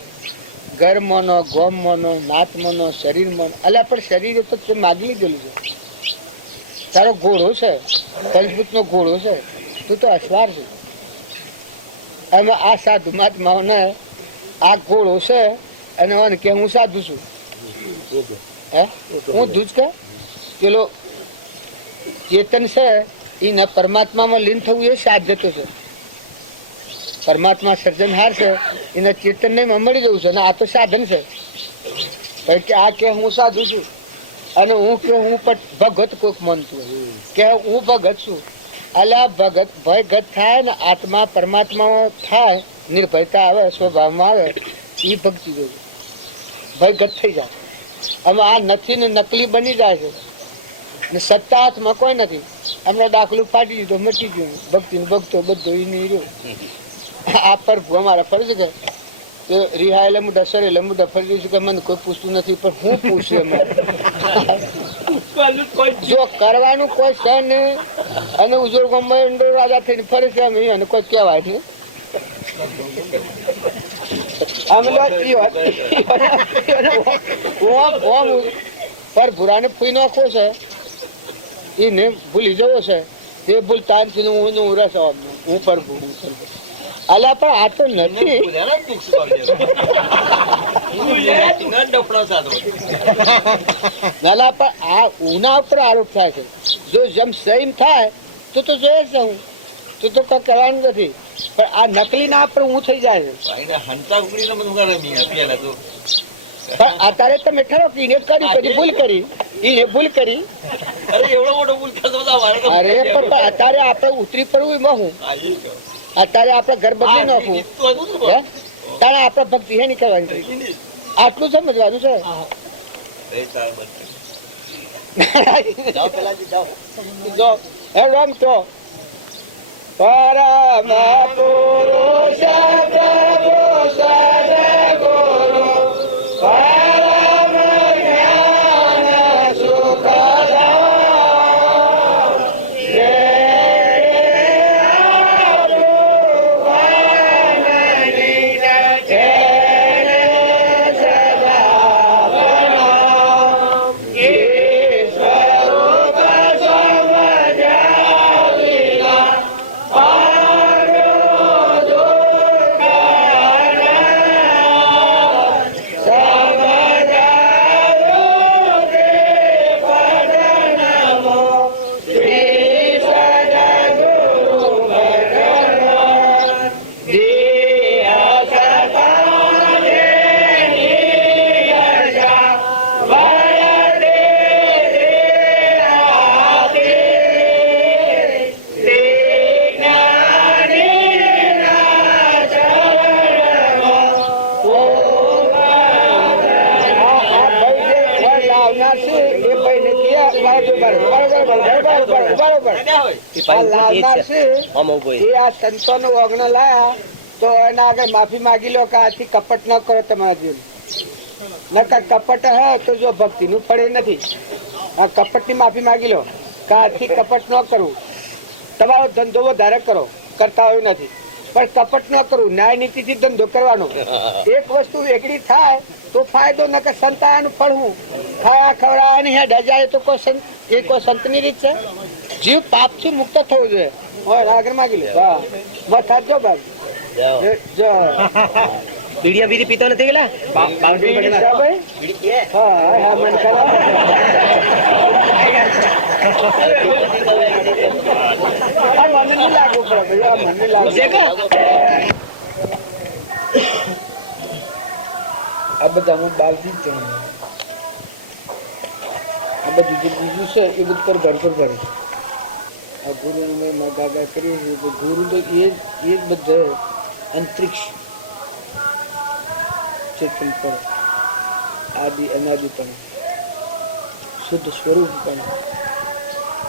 ઘર મોનો ગોમ મોનો નાત મોનો શરીર મોનો અલ્યા પણ શરીર તો તું માગી લીધેલું છે તારો ઘોડો છે પંચભૂત નો ઘોડો છે તું તો અસવાર છે એમાં આ સાધુ મહાત્માઓને આ ઘોડો છે અને કે હું સાધુ છું હે હું દૂધ કે પેલો ચેતન છે એને પરમાત્મામાં લીન થવું એ સાધ્ય છે પરમાત્મા સર્જનહાર છે એને ચેતન ને મળી જવું છે અને આ તો સાધન છે કે આ કે હું સાધુ છું અને હું કે હું ભગત કોક માનતું કે હું ભગત છું અલા ભગત ભયગત થાય ને આત્મા પરમાત્મા થાય નિર્ભયતા આવે સ્વભાવમાં આવે એ ભક્તિ જોયું ભયગત થઈ જાય આમાં આ નથી ને નકલી બની જાય છે ને સત્તા હાથમાં કોઈ નથી હમણાં દાખલું ફાટી દીધો મટી ગયું ભક્તિ ભક્તો બધો એ નહીં રહ્યો આ પ્રભુ અમારા ફરજ કે રિહાયેલા મોટા સરેલા મોટા ફરજ છે કે મને કોઈ પૂછતું નથી પણ હું પૂછ્યું જો કરવાનું કોઈ છે ને અને ઉજોર ગમે રાજા થઈને ફરે છે અને કોઈ કહેવાય છે પર ભૂરાને ફૂઈ નાખવો છે એને ભૂલી જવો છે તે ભૂલતા હું રસ હું પ્રભુ અલા પણ આ તો નથી નાલા પણ આ ઉના ઉપર આરોપ થાય છે જો જેમ સહીમ થાય તો જોઈએ છે હું તો કઈ કરવાનું નથી પણ આ નકલી ના પર હું થઈ જાય છે પણ અત્યારે તમે ઠરો કે એને કર્યું પછી ભૂલ કરી એને ભૂલ કરી અરે પણ અત્યારે આપણે ઉતરી પડવું એમાં હું અત્યારે આપણે ઘર બદલી નાખવું તારે આપણે ભક્તિ હે નહીં કરવાની આટલું સમજવાનું છે રામ તો પરમ પુરુષ પ્રભુ સદગુરુ પરમ જ્ઞાન સુખદામ માફી માગી લો કે આથી કપટ ન કરો તમારા જીવન નકર કપટ હે તો જો ભક્તિ નું ફળે નથી આ કપટ ની માફી માગી લો કે આથી કપટ ન કરવું તમારો ધંધો વધારે કરો કરતા હોય નથી પણ કપટ ન કરવું ન્યાય નીતિ થી ધંધો કરવાનો એક વસ્તુ વેગળી થાય તો ફાયદો નકર સંતાનું ફળવું ખાવા ખવડાવવાની હેડ જાય તો કોઈ સંત ની રીત છે જીવ પાપ થી મુક્ત થવું જોઈએ આગળ માગી લે બસ જો ભાઈ બીડિયા બીડી પીતો નથી ગયેલા મને નહીં લાગુ મને લાગે આ બધા હું બાલજી જ આ બધું જે બીજું છે એ બધું પર ઘર પર ઘર આ ગુરુ મેં ગાગા કરીએ છીએ તો ગુરુ તો એ જ બધે અંતરિક્ષ ચેતન પણ આદિ અનાદિ પણ શુદ્ધ સ્વરૂપ પણ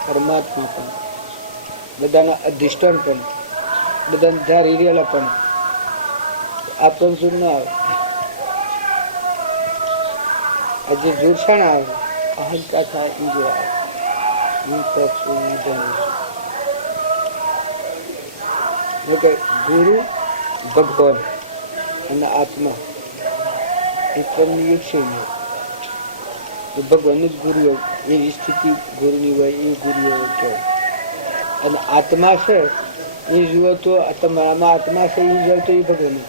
પરમાત્મા પણ, બધાના અધિષ્ઠાન પણ, બધાને ધારી રહેલા પણ આપણને જોર ના આવે. આ જે જોરસાણ આવે અહંકાર થાય એ જો આવે. હું તો છું, હું જાણું છું. ગુરુ ભગવાન અને આત્મા એ ત્રણની એક છે. ભગવાન જ ગુરુ હોય એવી સ્થિતિ ગુરુની હોય એ ગુરુ કહેવાય. અને આત્મા છે એ જુઓ તો તમારામાં આત્મા છે એ જુઓ તો એ ભગવાન જ.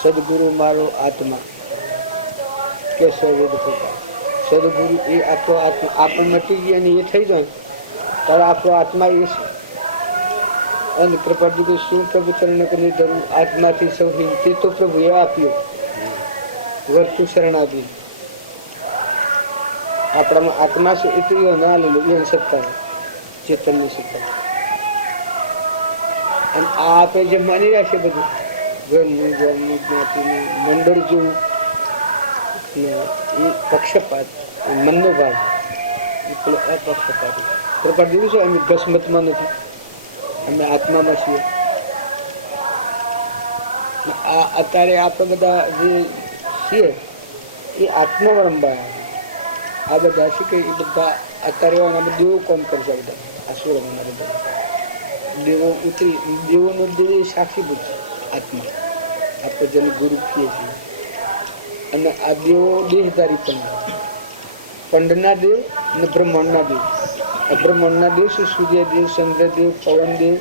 સદગુરુ મારો આત્મા કે સર્વેદ પ્રકાશ. સદગુરુ એ આખો આત્મા આપણને મટી ગઈ અને એ થઈ જાય ત્યારે આપણો આત્મા એ છે. અને કૃપાજી શું પ્રભુ ચરણ કરી ધરું આત્માથી સૌથી તે તો પ્રભુએ આપ્યો વર્તુ શરણાદી. આપણામાં આત્મા છે એ તો ના લેલો એની સત્તા ચેતનની સત્તા. અને આ આપણે જે માની રહ્યા છે બધું ઘરનું ઘરનું જ્ઞાતિનું મંડળ જેવું એ પક્ષપાત મનનો ભાવ એ પેલો અપક્ષપાત. કૃપા દીધું છે અમે ઘસમતમાં નથી, અમે આત્મામાં છીએ. આ અત્યારે આપણે બધા જે છીએ એ આત્મવરંબા. આ બધા છે કે એ બધા અત્યારે દેવો કોમ કરશે. બધા આસુરોના બધા દેવો ઉતરી દેવોનો દેવ સાક્ષીભૂત આત્મા આપણે જેને ગુરુ કહીએ છીએ. અને આ દેવો દેહધારી પંડના દેવ અને બ્રહ્માંડના દેવ. આ બ્રહ્માંડના દેવ છે સૂર્યદેવ, ચંદ્રદેવ, પવનદેવ,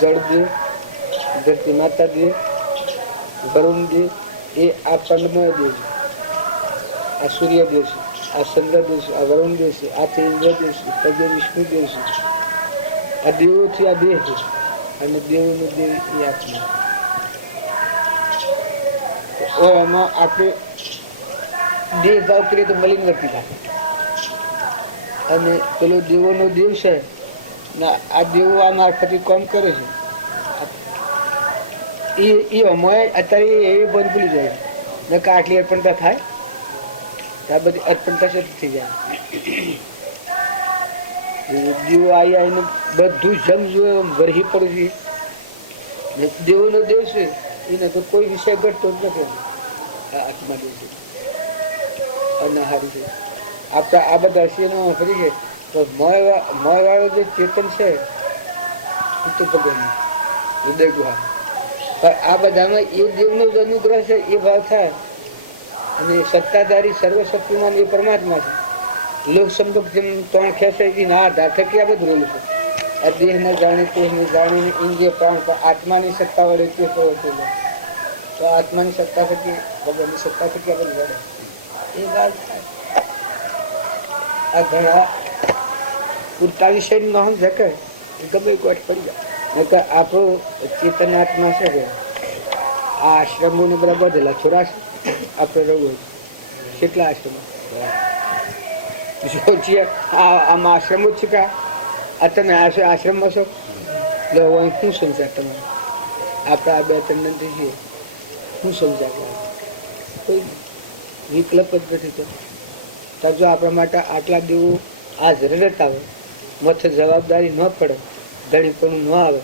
જળદેવ, ધરતી માતા દેવ, વરુણદેવ. એ આ પંડમય દેવ છે. આ સૂર્યદેવ છે, આ ચંદ્રદેવ છે, આ વરુણદેવ છે, આ ઇન્દ્રદેવ છે, પગે વિષ્ણુદેવ છે. આ દેવોથી આ દેહ છે અને દેવોનું દેવ એ આત્મા. એમાં આપણે દેહ ભાવ કરીએ તો મલિન વર્તી થાય. અને પેલો દેવોનો દેવ છે ના આ દેવો આ મારફતે કામ કરે છે એ અમારે અત્યારે એ બંધ ભૂલી જાય ને કે આટલી અર્પણતા થાય આ બધી અર્પણતા છે થઈ જાય. દેવો આવી આવીને બધું જમ જો વરહી પડે છે. દેવોનો દેવ છે એને તો કોઈ વિષય ઘટતો જ નથી. આ આત્મા દેવ છે અને હારી છે. આપણા આ બધા હસીનો ફરી છે તો મોયવાળો જે ચેતન છે એ તો ભગવાન હૃદય ગુહા. પણ આ બધામાં એ દેવનો જ અનુગ્રહ છે એ ભાવ થાય. અને સત્તાધારી સર્વશક્તિમાન એ પરમાત્મા છે. લોક સંપર્ક જેમ ત્રણ ખેંચે એ ના આધાર થકી આ બધું રહેલું છે. આ દેહને જાણે તેહને જાણીને ઇન્દ્રિય પ્રાણ પણ આત્માની સત્તા વડે તે પ્રવર્તેલો. તો આત્માની સત્તા થકી ભગવાનની સત્તા થકી આ બધું વડે એ વાત થાય. આ ઘણા પૂરતા વિષય ન સમજે ગમે ગોઠ પડી જાય. આપણો ચેતન આત્મા છે કે આ આશ્રમોને બધા બધેલા થોડા છે. આપણે રહેવું હોય કેટલા આશ્રમો આમાં આશ્રમો જ છે કે આ તમે આશ્રમમાં છો એટલે શું સમજાય તમારે? આપણે આ બે ત્રણ છીએ શું સમજાય? કોઈ વિકલ્પ જ નથી. તો જો આપણા માટે આટલા દેવો હાજર રહેતા હોય, મથે જવાબદારી ન પડે, ધણીપણું ન આવે,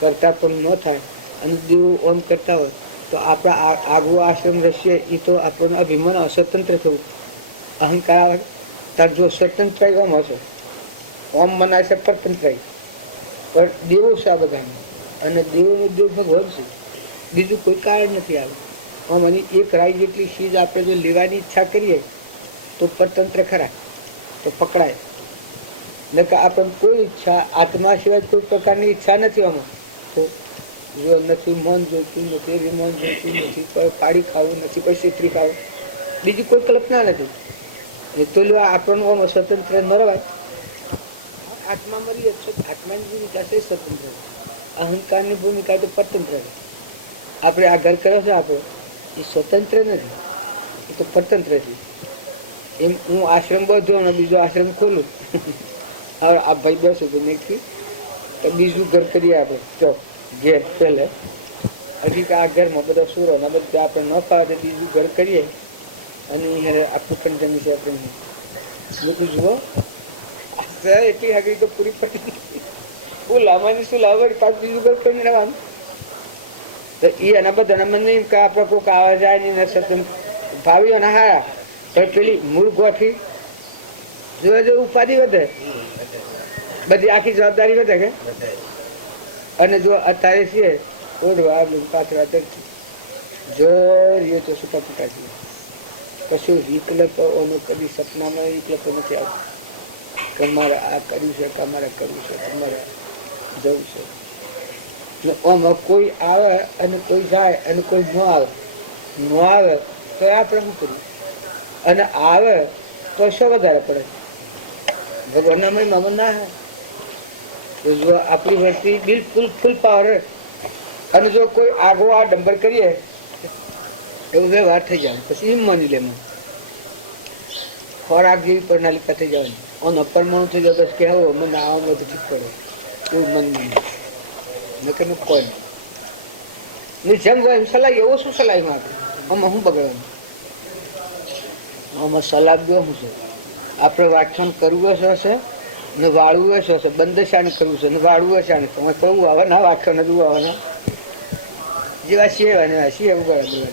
કરતા પણ ન થાય અને દેવો ઓમ કરતા હોય તો આપણા આગવો આશ્રમ રહેશે. એ તો આપણને અભિમાન અસ્વતંત્ર થવું અહંકાર આવે. તાર જો સ્વતંત્ર એમ હશે ઓમ મનાશે પરતંત્ર પણ દેવો છે આ બધાને. અને દેવોનો દેવ ભગવાન છે, બીજું કોઈ કારણ નથી આવે. આમ અને એક રાય જેટલી ચીજ આપણે જો લેવાની ઈચ્છા કરીએ તો પરતંત્ર ખરા તો પકડાય. ને કે આપણને કોઈ ઈચ્છા આત્મા સિવાય કોઈ પ્રકારની ઈચ્છા નથી. આમાં તો જો નથી મન જોઈતું, નથી વિમાન જોઈતું, નથી કોઈ પાડી ખાવું, નથી કોઈ ક્ષેત્રી ખાવું, બીજી કોઈ કલ્પના નથી. એ તો આપણને આમ સ્વતંત્ર ન રહેવાય. આત્મા મળી આત્માની ભૂમિકા છે સ્વતંત્ર, અહંકારની ભૂમિકા તો પરતંત્ર. આપણે આ ઘર કર્યો છે આપણો એ સ્વતંત્ર નથી, એ તો પરતંત્ર છે. એમ હું આશ્રમ બધો અને બીજો આશ્રમ ખોલું હવે આ ભાઈ બેસું તો નહીં તો બીજું ઘર કરીએ આપણે તો ઘેર પહેલે હજી આ ઘરમાં બધા સુરો ને બધા આપણે ન ફાવે તો બીજું ઘર કરીએ અને આપણું કંટન છે આપણે મૂકી જુઓ એટલી હાગરી તો પૂરી પડી. હું લાવવાની શું લાવવાની પાછું બીજું ઘર કોઈ રહેવાનું. તો એ એના બધાના મને નહીં કે આપણે કોઈક આવા જાય નહીં ભાવ્યો ને હારા તો પેલી મૂળ ગોઠવી જોવા જો ઉપાધિ વધે, બધી આખી જવાબદારી વધે કે. અને જો અત્યારે છીએ ઓઢવા પાછળ જો રહ્યો તો સુકા પુટા છીએ કશું વિકલ્પ ઓનો કદી સપનામાં વિકલ્પ નથી આવતો કે મારે આ કર્યું છે કે અમારે કરવું છે તમારે જવું છે. આમાં કોઈ આવે અને કોઈ જાય અને કોઈ ન આવે તો આપણે શું કર્યું, અને આવે તો શું વધારે પડે ભગવાનના મહિમામાં ના હે. તો જો આપણી વસ્તી બિલકુલ ફૂલ પાવર અને જો કોઈ આગો આ ડંબર કરીએ એવું વ્યવહાર થઈ જાય પછી એમ માની લે ખોરાક જેવી પ્રણાલિકા થઈ જવાની. ઓન અપરમાણું થઈ જાય બસ કે હો મને આવા બધું ઠીક પડે એવું મન નહીં કોઈ નહીં જેમ હોય એમ સલાહ. એવો શું સલાહમાં આપણે આમાં શું બગડવાનું? આમાં સલાહ ગયો શું છે? આપણે વ્યાખ્યાન કરવું હશે ને વાળવું હશે, બંદશાને કરવું છે ને વાળવું હશે. તમે કહું આવે ના વ્યાખ્યાન જ આવવાના જેવા સિવાય સિવાય ઉગાડવા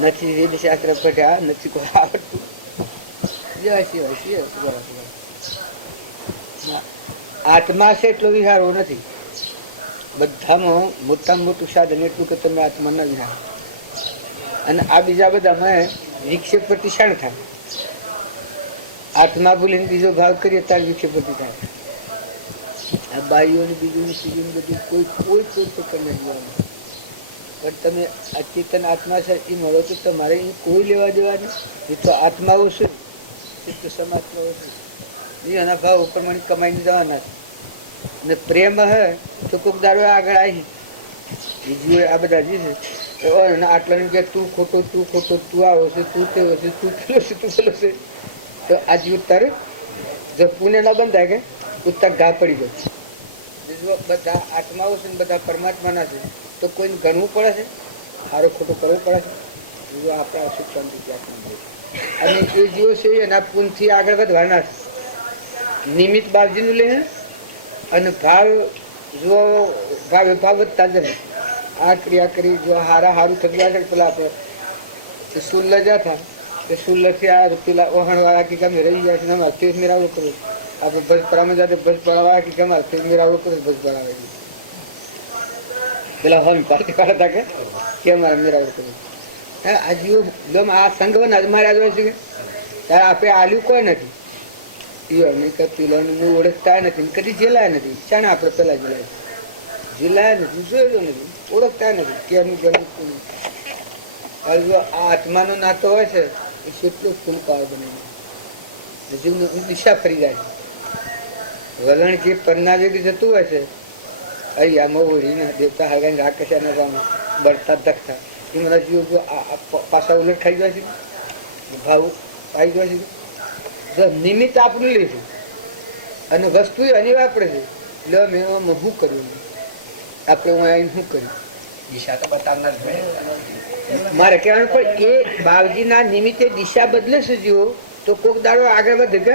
નથી. વેદશાસ્ત્ર પઢ્યા નથી કોઈ આવડતું જેવા સિવાય સિવાય. આત્મા છે એટલો વિહારો નથી. બધામાં મોટામાં મોટું સાધન એટલું કે તમે આત્મા ના વિહારો. અને આ બીજા બધામાં વિક્ષેપ પ્રતિષાણ થાય. આત્મા ભૂલીને બીજો ભાવ કરીએ ત્યારે વિક્ષેપ પ્રતિ થાય. આ બાઈઓને બીજું સીજું બધું કોઈ કોઈ કોઈ પ્રકાર નહીં જોવાનું. પણ તમે અચેતન આત્મા છે એ મળો તો તમારે કોઈ લેવા દેવાની. એ તો આત્માઓ છે એ તો સમાત્માઓ છે. એના ભાવ ઉપર મને કમાઈને જવાના છે. ને પ્રેમ હે તો કોઈક દારો આગળ આવી બીજું આ બધા જે છે આટલા કે તું ખોટો તું આવો છે તું તેવો છે તું પેલો છે તું પેલો છે. તો આ જીવ તારે જો પુણે ના બંધાય કે ઉત્તર ઘા પડી જાય. જો બધા આત્માઓ છે ને બધા પરમાત્માના છે તો કોઈને ગણવું પડે છે, સારો ખોટો કરવું પડે છે. જો આપણા સુખ શાંતિ અને એ જીવો છે એના પુણ્યથી આગળ વધવાના છે. નિમિત્ત બાપજીનું લે અને ભાવ જો ભાવ વધતા જાય. આ ક્રિયા કરી જો હારું થતું આગળ પેલા આપણે સુલ્લ જતા તે સુલ્લથી આ પેલા ઓહણવાળા કે ગમે રહી જાય છે અમારે તે મેરાવડું કરું. આપણે બસ પડામાં જાતે બસ પડાવવા કે અમારે તે મેરાવડું કરું બસ પડાવે પેલા હોલ પાર્ટી વાળા હતા કે અમારે મેરાવડું કરું. હા આ જીવો એકદમ આ સંઘવન મારા જોઈ છે ત્યારે આપણે આલ્યું કોઈ નથી. પીલોનું ઓળખતા નથી કદી જેલાય નથી. શાણે આપણે પેલા જેલાય નથી જોયેલો નથી ઓળખતા નથી કેનું કેનું. જો આ આત્માનો નાતો હોય છે એ કેટલો ફૂલ પાવર બને દિશા ફરી જાય છે. વલણ જે પરના વેગી જતું હોય છે અહીંયા મોવડીના દેવતા હગાઈને રાકેશાના રામ બળતા ધકતા એ મને જીવો જો પાછા ઉલટ ખાઈ જાય છે ભાવ આવી જાય છે. નિમિત્ત આપણું લીધું અને વસ્તુ એની વાપરે છે. લો મેં શું કર્યું આપણે હું આવીને શું કર્યું દિશા તો બતાવનાર મારે કહેવાનું. પણ એ બાવજીના નિમિત્તે દિશા બદલે છે જીવો તો કોઈક દાડો આગળ વધે કે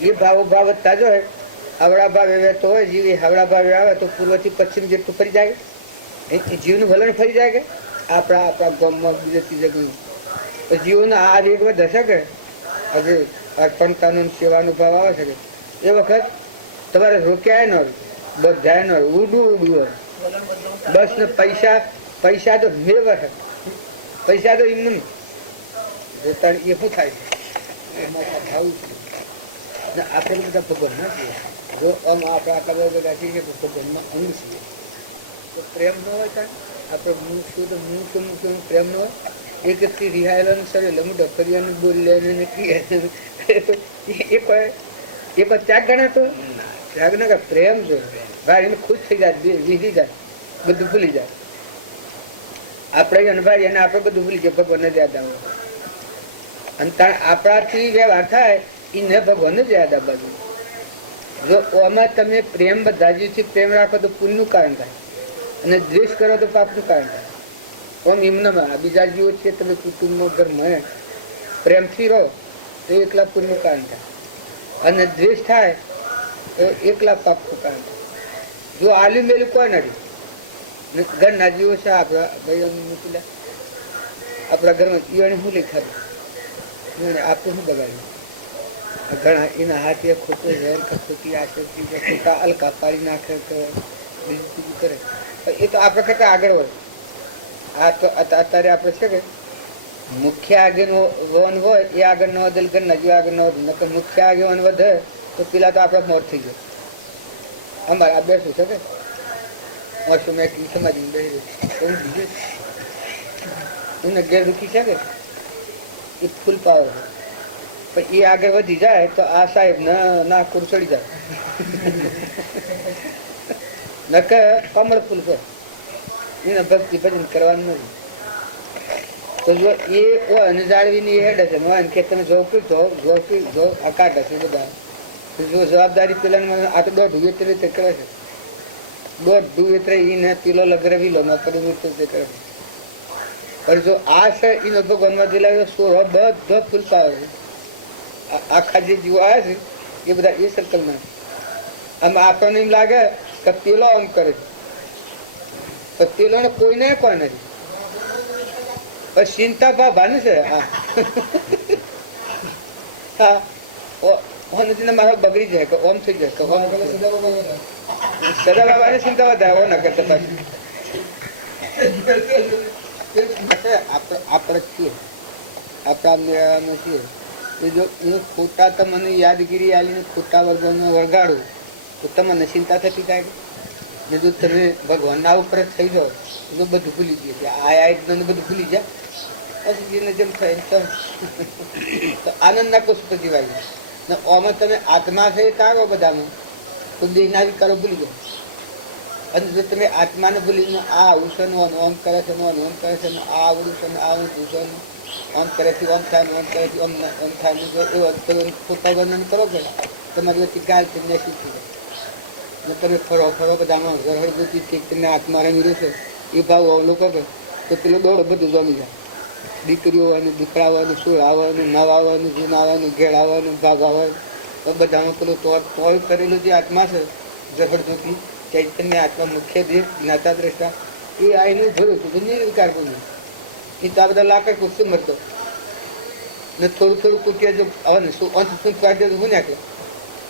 એ ભાવો ભાવ વધતા જ હોય. હવડા ભાવે વહેતો હોય જીવ હવડા ભાવે આવે તો પૂર્વથી પશ્ચિમ જેટલું ફરી જાય એ જીવનું વલણ ફરી જાય કે આપણા ગામમાં બીજે ત્રીજે ગયું જીવોનો આ વેગ વધે છે કે હવે અર્પણતાનું સેવાનો ભાવ આવે છે એ વખત તમારે રોક્યા ન બધા ન ઉડું હોય બસ ને પૈસા તો મેવ છે. પૈસા તો એમને એ શું થાય છે આપણે બધા ભગવાન ના છીએ. જો આમ આપણે આટલા બધા છીએ ભગવાનમાં અંગ છીએ તો પ્રેમ ન હોય ત્યાં આપણે હું છું તો હું પ્રેમ ન હોય. એક વ્યક્તિ રિહાયેલો સરેલો મોટો કર્યો બોલે એ કોઈ ત્યાગ ગણાતો ત્યાગ ના પ્રેમ છે. ભાઈ એને ખુશ થઈ જાય વિધી જાય બધું ભૂલી જાય. આપણે અને ભાઈ એને આપણે બધું ભૂલી જાય ભગવાન જ યાદ આવે. અને આપણાથી વ્યવહાર થાય એને ભગવાન જ યાદ આ બાજુ. જો આમાં તમે પ્રેમ બધા જીવથી પ્રેમ રાખો તો પુણ્યનું કારણ થાય અને દ્વેષ કરો તો પાપનું કારણ થાય. આમ એમનામાં બીજા જીવો છે તમે કુટુંબમાં ઘરમાં પ્રેમથી રહો તો એકલા પુણ્યનું કારણ થાય. અને દ્વેષ થાય તો એકલા પાપ ફૂકાય. જો આલ્યું મેલું કોઈ નથી. ઘરના જીવો છે આપણા ભાઈઓ મૂકી આપણા ઘરમાં ઈવાને શું લખાડ્યું આપણે શું બગાડ્યું. ઘણા એના હાથે ખોટો હેર ખોટી આશક્તિ ખોટા અલકા પાડી નાખે કે બીજું બીજું કરે. એ તો આપણે કરતા આગળ હોય. આ તો અત્યારે આપણે છે કે મુખ્ય આગેવાન હોય એ આગળ ન વધે, ઘરના જીવ આગળ ન વધે. મુખ્ય આગેવાન વધે તો પેલા તો આપણે મોત થઈ જાય. અમારે આ બેસું છે કે મેં સમાજમાં બેસી એવું બીજું એમને ઘેર દુખી છે કે એ ફૂલ પાવર છે. પણ એ આગળ વધી જાય તો આ સાહેબ ના કુર ચડી જાય. નકે કમળ ફૂલ પર એને ભક્તિ ભજન કરવાનું નથી. તો જો એ જાળવીને એ હેડ હશે કે તમે જો અકાટ હશે બધા જો જવાબદારી પેલા આ તો દોઢ વેતરે તે કરે છે. દોઢ વેતરે એને પેલો લગરવીલો ન કરવું તો તે કરે. પણ જો આ છે એનો ભગવાનમાં દિલાવ્યો સોરો બધો ફૂલ પાવર છે. આખા જે જીવો આવ્યા છે એ બધા એ સર્કલના. આમ આપણને એમ લાગે કે પેલો આમ કરે છે, તો પેલો ને કોઈને કોઈ નથી. પણ ચિંતા ભાભાને છે. હા મારો બગડી જાય કે ઓમ થઈ જાય કે ઓમ સદા બાબાને ચિંતા વધારે ના કરતા પાછી આપણે છીએ આપણા મેળામાં છીએ. જો હું ખોટા તમને યાદગીરી આવીને ખોટા વર્ગને વળગાડું તો તમને ચિંતા થતી કાંઈ. ને જો તમે ભગવાનના ઉપર જ થઈ જાઓ તો બધું ભૂલી જઈએ. આ બધું ભૂલી જાય પછી જેને જેમ થાય તો આનંદના પુષ્પ જીવાય. ને આમાં તમે આત્મા છે કાઢો બધામાં તો દેહના વિકારો ભૂલી જાય. અને જો તમે આત્માને ભૂલીને આ આવું છે ને ઓમ કરે છે ને ઓમ કરે છે ને આ આવડું છે ને આવું છે ને આમ કરેથી આમ થાય આમ કરેથી આમ થાય ખોટા વર્ણન કરો કે તમારી વચ્ચે ગાય તમને શીખી જાય. ને તમે ફરો બધામાં ગરહળગુથી તમને આત્માને મળ્યો છે એ ભાવ અવલોકો કે તો પેલો દોડો બધું જમી જાય. દીકરીઓ અને દીકરા આવે સુર આવે નવ આવે જૂન આવે ઘેર આવે ભાગ આવે તો બધામાં પેલું તોય કરેલું જે આત્મા છે જબરદસ્તી ચૈતન્ય આત્મા મુખ્ય દેહ જ્ઞાતા દ્રષ્ટા એ આઈનું જોયું હતું નિર્વિકાર બન્યું. એ તો આ બધા લાકડ કુસ્તી મરતો ને થોડું કુટિયા જો આવે ને અંત શું કાઢે તો હું નાખે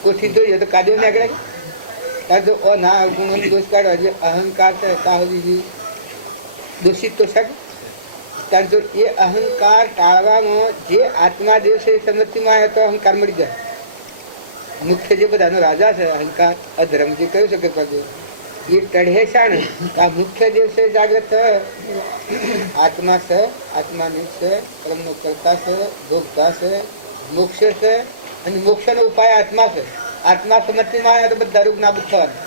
કોઠી જોઈએ તો કાઢ્યો નાખે કાઢો ઓ ના ગુણોની દોષ કાઢવા જે અહંકાર છે તાહુજી દોષિત તો શકે. કારણ જો એ અહંકાર ટાળવામાં જે આત્મા દેવ છે એ સંમતિમાં આવે તો અહંકાર મળી જાય. મુખ્ય જે બધાનો રાજા છે અહંકાર અધર્મ જે કહ્યું છે કે કરજો એ ટઢે છે ને આ મુખ્ય દેવ છે જાગૃત આત્મા છે, આત્માની છે, કર્મનો કરતા છે, ભોગતા છે, મોક્ષ છે અને મોક્ષનો ઉપાય આત્મા છે. આત્મા સંમતિમાં આવે તો બધા રોગ નાબૂદ થવાના.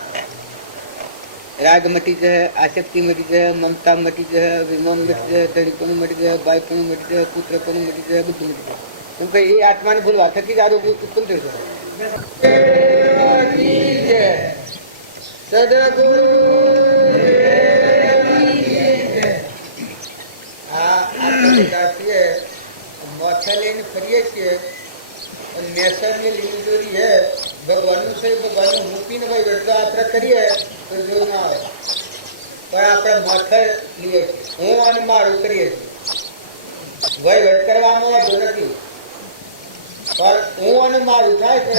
રાગ મટી જાય, આસક્તિ મટી જાય, મમતા મટી જાય, વિમમ મટી જાય, ધણીપણું મટી જાય, ભાઈપણું મટી જાય, પુત્રપણું મટી જાય, બધું મટી જાય. કેમ કે એ આત્માને ભૂલવા થકી જ આ રોગ ઉત્પન્ન થઈ જાય. મોથા લઈને ફરીએ છીએ નેસરની લીલી હે ભગવાનનું છે ભગવાનનું મૂકીને ભાઈ રડતા આપણે કરીએ તો જોયું ના આવે. પણ આપણે મોથે લઈએ હું અને મારું કરીએ છીએ ભાઈ રડ કરવામાં આવતો નથી. પણ હું અને મારું થાય છે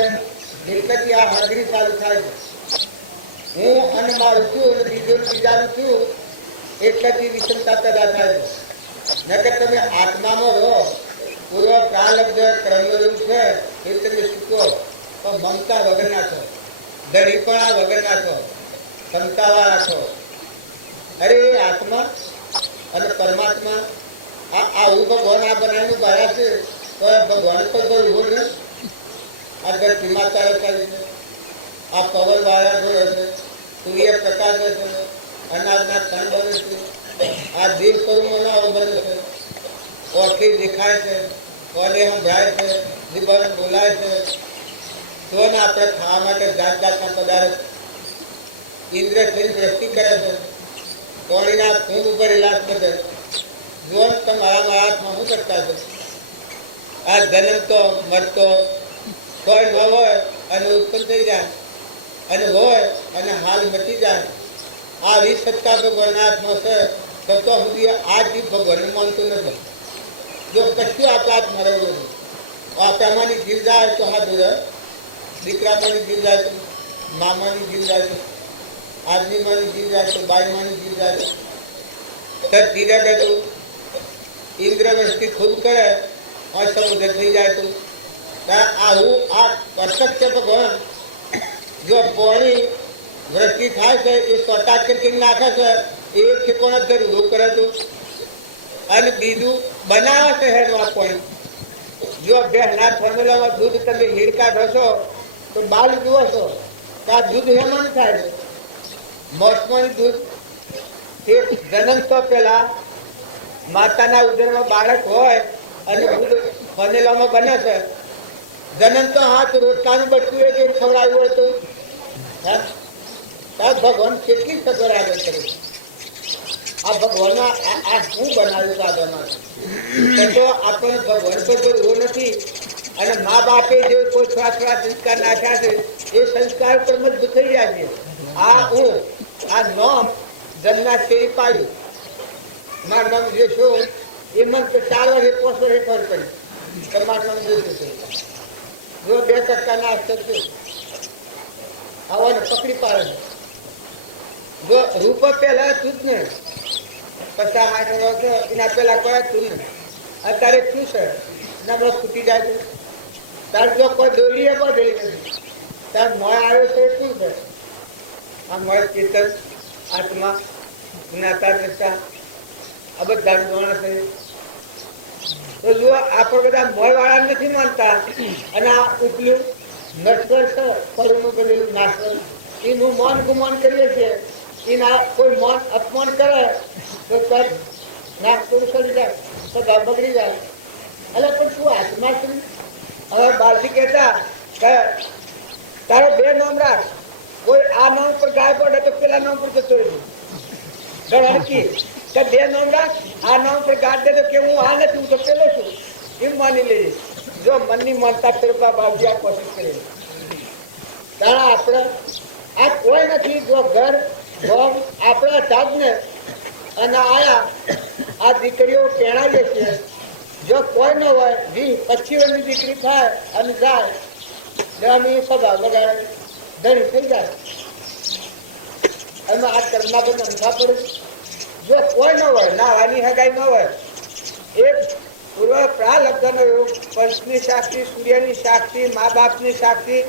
નિર્ગતિ આ હાજરી ચાલુ થાય છે. હું અને મારું થયું અને બીજાનું થયું એટલાથી વિષમતા પેદા થાય છે. નકર તમે આત્મામાં રહો પૂર્વ પ્રાલબ્ધ કર્મરૂપ છે એ તમે શીખો તો મમતા વગરના છો, ધણીપણા વગરના છો, ક્ષમતાવાળા છો. અરે એ આત્મા અને પરમાત્મા આવું ભગવાન આ બનાવીને ભર્યા છે તો ભગવાન તો ઉભો ને આ ધરતીમાં ચાલે ચાલે છે. આ પવન વાળા જોડે છે, સૂર્ય પ્રકાશ છે, અનાજના કણ બને છે, આ દેવ કરુણોના બને છે, ઓઠી દેખાય છે, કોને સંભળાય છે, જીભને બોલાય છે. જોને આપણે ખાવા માટે જાત જાતના પદાર્થ ઇન્દ્રજની દ્રષ્ટિ કરે છે, કોણીના ખૂન ઉપર ઇલાજ કરે. જોન તમારા હાથમાં શું કરતા છે? આ જન્મતો મરતો કોઈ ન હોય અને ઉત્પન્ન થઈ જાય અને હોય અને હાલ મટી જાય. આ રીત સત્તા ભગવાનના હાથમાં છે. સત્તા સુધી આ જીવ ભગવાનને માનતું નથી. જો કશું આપણા હાથમાં રહેવું નથી. આપણામાંની જીવ જાય તો હાથ જોડે, દીકરામાંની જીવ જાય તો મામાની જીવ જાય તો આદમીમાંની જીવ જાય તો બાઈમાંની જીવ જાય તો ત્રીજા કે તો ઇન્દ્રવૃષ્ટિ ખૂબ કરે और સમુદ્ર થઈ જાય તો આવું આ પ્રત્યક્ષ ભગવાન જો પાણી વૃષ્ટિ થાય છે એ સ્વટાક કરી નાખે છે એ ઠેકોણ જ જરૂર કરે તો અને બીજું બનાવે છે હેડવા પાણી. જો ભેંસના ફોર્મ્યુલામાં દૂધ તમે હીડ કાઢો છો તો બાલ જુઓ છો તો આ દૂધ હેમાં થાય છે. મોસમાની દૂધ એ જન્મતો પહેલા માતાના ઉદરમાં બાળક હોય અને દૂધ ફનેલામાં બને છે. જન્મ તો હાથ રોટલાનું બટકું એ ખવડાવ્યું હોય તો ભગવાન કેટલી સગવડ આગળ કરે. આ ભગવાન આ શું બનાવ્યું સાધનમાં તો આપણે ભગવાન પર કોઈ એવો નથી. અને મા બાપે જે કોઈ થોડા થોડા સંસ્કાર નાખ્યા છે એ સંસ્કાર પર મજબૂત થઈ ગયા છે. આ હું આ નોમ જન્મના શેરી પાડ્યું મારું નામ જે છો એ મન તો 4 વર્ષે 5 વર્ષે ખબર પડી તમારું નામ જોયું જો 2% અક્ષર છે આવાને પકડી પાડે. જો રૂપ પહેલા તું જ ને 50-60 વર્ષ એના પહેલા કોઈ તું ને અત્યારે શું છે નમળો ફૂટી જાય છે. તાર જો કોઈ દોડીએ કોઈ દોડી નથી. તાર મોય આવ્યો છે શું છે આ મોય ચેતન આત્મા જ્ઞાતા દ્રષ્ટા આ બધા જોવાના છે. તો જો આપણે બધા મોય વાળા નથી માનતા અને આ ઉપલું નશ્વર છે ફળનું કરેલું નાશ્વર એનું મન ગુમાન કરીએ છીએ. એના કોઈ મન અપમાન કરે તો તર નાક પૂરું કરી જાય તો બગડી જાય. એટલે પણ શું આત્મા શું હવે બાળથી કહેતા કે તારે 2 નામ રાખ. કોઈ આ નામ પર ગાય પડે તો પેલા નામ પર જતો રહ્યું હરકી કે 2 નામ રાખ. આ નામ પર ગાડ દે તો કે હું આ નથી હું તો પેલો છું એમ માની લેજે. જો મનની માનતા તરફા બાવજી આ કોશિશ કરે તારા આપણે આ કોઈ નથી. જો ઘર આપણા સાધને અને આયા આ દીકરીઓ પહેણાવીએ છીએ. જો કોઈ ન હોય 20-25 વર્ષની દીકરી થાય અને જાય એની સભા લગાડે ધણી થઈ જાય એમાં આ કર્મના બધા ના પડે. જો કોઈ ન હોય નાવાની હગાઈ ન હોય એક પૂર્વ પ્રાલબ્ધનો યોગ પંચની સાક્ષી સૂર્યની સાક્ષી મા બાપની સાક્ષી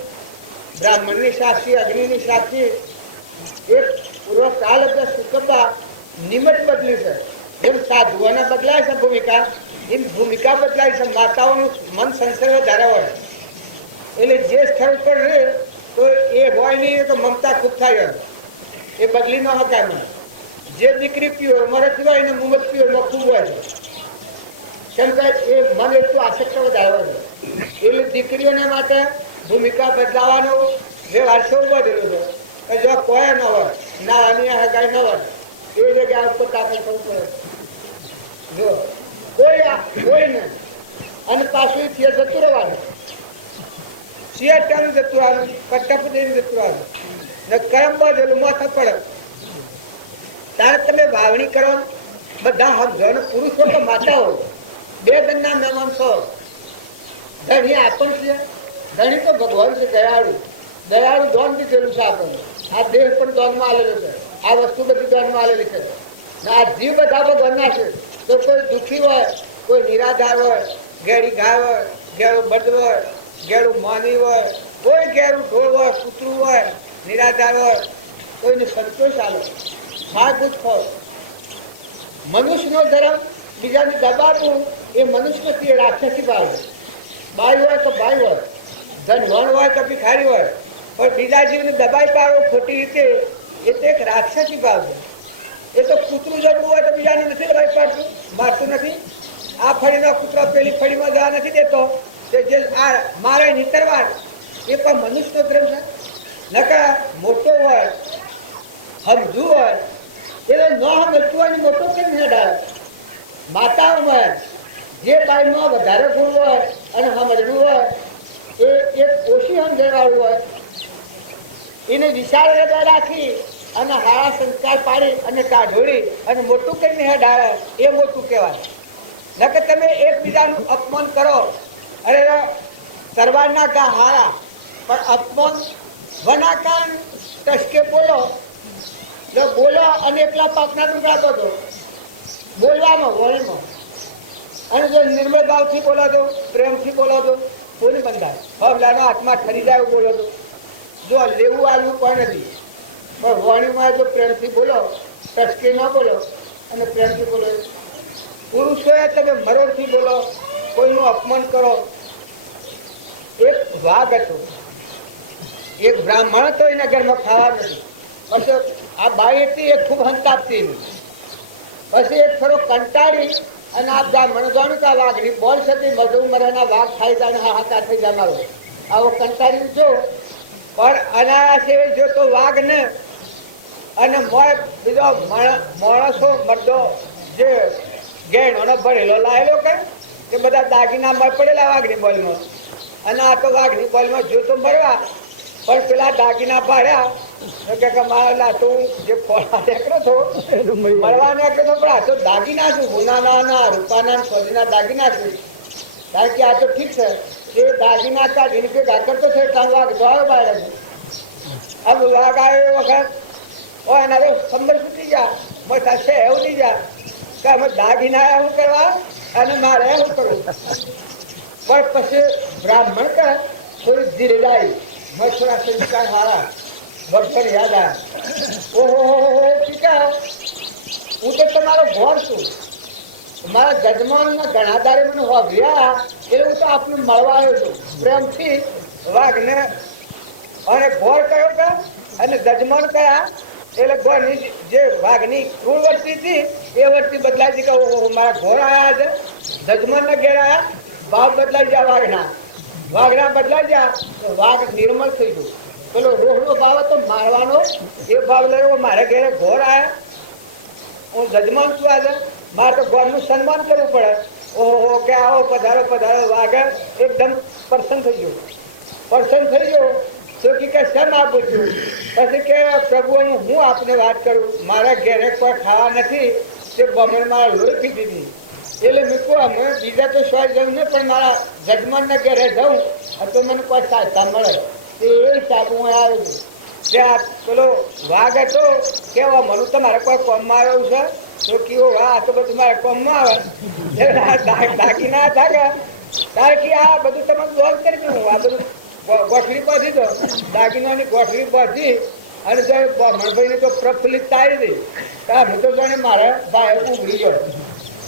બ્રાહ્મણની સાક્ષી અગ્નિની સાક્ષી એક પૂર્વ પ્રાલબ્ધ સુકબા નિમિત્ત બદલી છે. જેમ સાધુઓને બદલાય છે ભૂમિકા એમ ભૂમિકા બદલાય છે. માતાઓનું મન સંસર્ગ વધારે હોય એટલે જે સ્થળ પર રહે તો એ હોય નહીં તો મમતા ખૂબ થાય એ બદલી ન હકાય. જે દીકરી પ્યોરમાં રહેતી હોય એને મુમત પ્યોરમાં ખૂબ હોય છે. કેમ કે એ મન એટલું આસક્ત વધારે હોય છે એટલે દીકરીઓને માટે ભૂમિકા બદલાવાનો વ્યવહાર સૌ બદલેલો છે. જો કોઈ ન હોય ના અન્ય હકાય ન હોય એ જગ્યા ઉપર દાખલ કરવું પડે. જો કોઈ ને અને પાછું થિયેટર જતું રહેવાનું થિયેટર જતું રહેવાનું કટ્ટાપતિ જતું રહેવાનું ને કરમ બધેલું માથા પડે ત્યારે તમે વાવણી કરો. બધા સમજણ પુરુષો તો માતાઓ 2 જણના મહેમાન છો. ધણી આપણ છે ધણી તો ભગવાન છે દયાળુ. દયાળુ દોન દીધેલું છે આપણને. આ દેહ પણ દોનમાં આવેલું છે. આ વસ્તુ બધી દોનમાં આવેલી છે. આ જીવ બધા ભગવાનના છે. તો કોઈ દુઃખી હોય કોઈ નિરાધાર હોય ઘેડી ગાય હોય ઘેરું બદ હોય ઘેરું માની હોય કોઈ ઘેરું ઢોળ હોય કૂતરું હોય નિરાધાર હોય કોઈને સંતોષ આવે માર્ગુજ હોય. મનુષ્યનો ધર્મ બીજાને દબાવવું એ મનુષ્ય નથી એ રાક્ષસી ભાવ છે. બાઈ હોય તો બાઈ હોય ધનવાન હોય તો ભિખારી હોય પણ બીજા જીવને દબાઈ પાડવો ખોટી રીતે એ તો એક રાક્ષસી ભાવ છે. એ તો કૂતરું જવું હોય તો બીજાને નથી દબાઈ પાડતું મારતું નથી. આ ફળીનો કૂતરો પેલી ફળીમાં જવા નથી દેતો જે આ મારે નીતરવા એ પણ મનુષ્યનો ધર્મ છે. નકા મોટો હોય સમજુ હોય એ ન સમજતું હોય મોટો કેમ નડાય. માતાઓમાં જે બાઈમાં વધારે ગુણ હોય અને સમજવું હોય એ એક ઓછી સમજણવાળું હોય એને વિશાળ હૃદય રાખી અને હારા સંસ્કાર પાડી અને કાઢોળી અને મોટું કરીને હેડાળે એ મોટું કહેવાય. નકે તમે એકબીજાનું અપમાન કરો, અરે કરવાના કા હારા, પણ અપમાન વનાકાન ટસકે બોલો બોલો અને એકલા પાકના ટુકડા દો બોલવામાં વળમાં. અને જો નિર્મળ ભાવથી બોલો તો, પ્રેમથી બોલો તો કોઈ બંધાય. હવલાના હાથમાં ઠરી જાય એવું બોલો તો જો લેવું આલવું પણ નથી, પણ વાણીમાં જો પ્રેમથી બોલો, ટસકે ન બોલો અને પ્રેમથી બોલો. પુરુષોએ તમે મરોડથી બોલો, કોઈનું અપમાન કરો. એક વાઘ હતો, એક બ્રાહ્મણ તો એના ઘરમાં ખાવા નથી. પછી આ બાઈ હતી એ ખૂબ હંતાપતી. પછી એક થોડો કંટાળી અને આ બ્રાહ્મણ જાણ્યું કે આ વાઘની બોલ થતી મધુ મરેના વાઘ ખાઈ જાય હાથા થઈ જનારો આવો કંટાળી જો. પણ અનાયાસે જો તો વાઘ ને અને બીજો માણસો મરદો જે ગેણો ભરેલો લાયેલો કે બધા દાગીના પડેલા વાઘની બોલમાં. અને આ તો વાઘની બોલમાં જોતો મરવા, પણ પેલા દાગીના પાડ્યા કે મારા તું જે ફોડા નીકળો છો મળવા નીકળો પણ આ તો દાગીના છું, ગુનાના રૂપાના સોદીના દાગીના છું. કારણ કે આ તો ઠીક છે એ દાગીના કાઢીને કે ગાકર તો છે વાઘ જોયો બહાર. આ વાઘ આવ્યો વખત ઓ એના તો ખબર ફૂટી ગયા મોટા છે એવું નહીં જા કે અમે દાગીના એવું કરવા અને મારે એવું કરવું. પણ પછી બ્રાહ્મણ કે થોડી ધીરે જાય થોડા સંસ્કાર હારા વખત યાદ આવ્યા. ઓહો ટીકા હું તો તમારો ઘોર છું, મારા જજમાનના ઘણા દાડે મને વાઘર્યા એટલે હું તો આપને મળવા આવ્યો છું પ્રેમથી વાઘને. અને ઘોર કયો કે અને જજમાન કયા એટલે ઘોરની જે વાઘની ક્રૂર વર્તી હતી એ વર્તી બદલાઈ હતી કે ઓહો મારા ઘોર આવ્યા છે, જજમાનના ઘેર આવ્યા, ભાવ બદલાઈ ગયા વાઘના બદલાઈ ગયા તો વાઘ નિર્મળ થઈ ગયું. પેલો રોહનો ભાવ હતો મારવાનો એ ભાવ લેવો મારે ઘેરે ઘોર આવ્યા, હું જજમાન છું આજે, મારે તો ઘોરનું સન્માન કરવું પડે. ઓહો કે આવો પધારો પધારો. વાઘ એકદમ પ્રસન્ન થઈ ગયો તો કે સન આપું છું. પછી કે પ્રભુ હું આપને વાત કરું, મારા ઘેરે કોઈ ખાવા નથી તે બમણ મારા લોહી પીધી હતી એટલે મીકો અમે બીજા તો સ્વાદ જવું ને પણ મારા જજમાનના ઘેરે જાઉં તો મને કોઈ સહાયતા મળે એ હિસાબે હું આવ્યો છું. ત્યાં પેલો વાઘ હતો કેવા મને તમારે કોઈ કોમમાં આવ્યું છે તો કેવો આ તો બધું મારે કોમમાં આવે દાગીના થાય તારે કે આ બધું તમે દોર કરી દઉં આ બધું ગોઠવી બાંધી દો. દાગીનાની ગોઠવી બાંધી અને જો મણભાઈને તો પ્રફુલ્લિત તારી દઈ હું તો જાણે મારા ભાઈ ઉઘડી ગયો.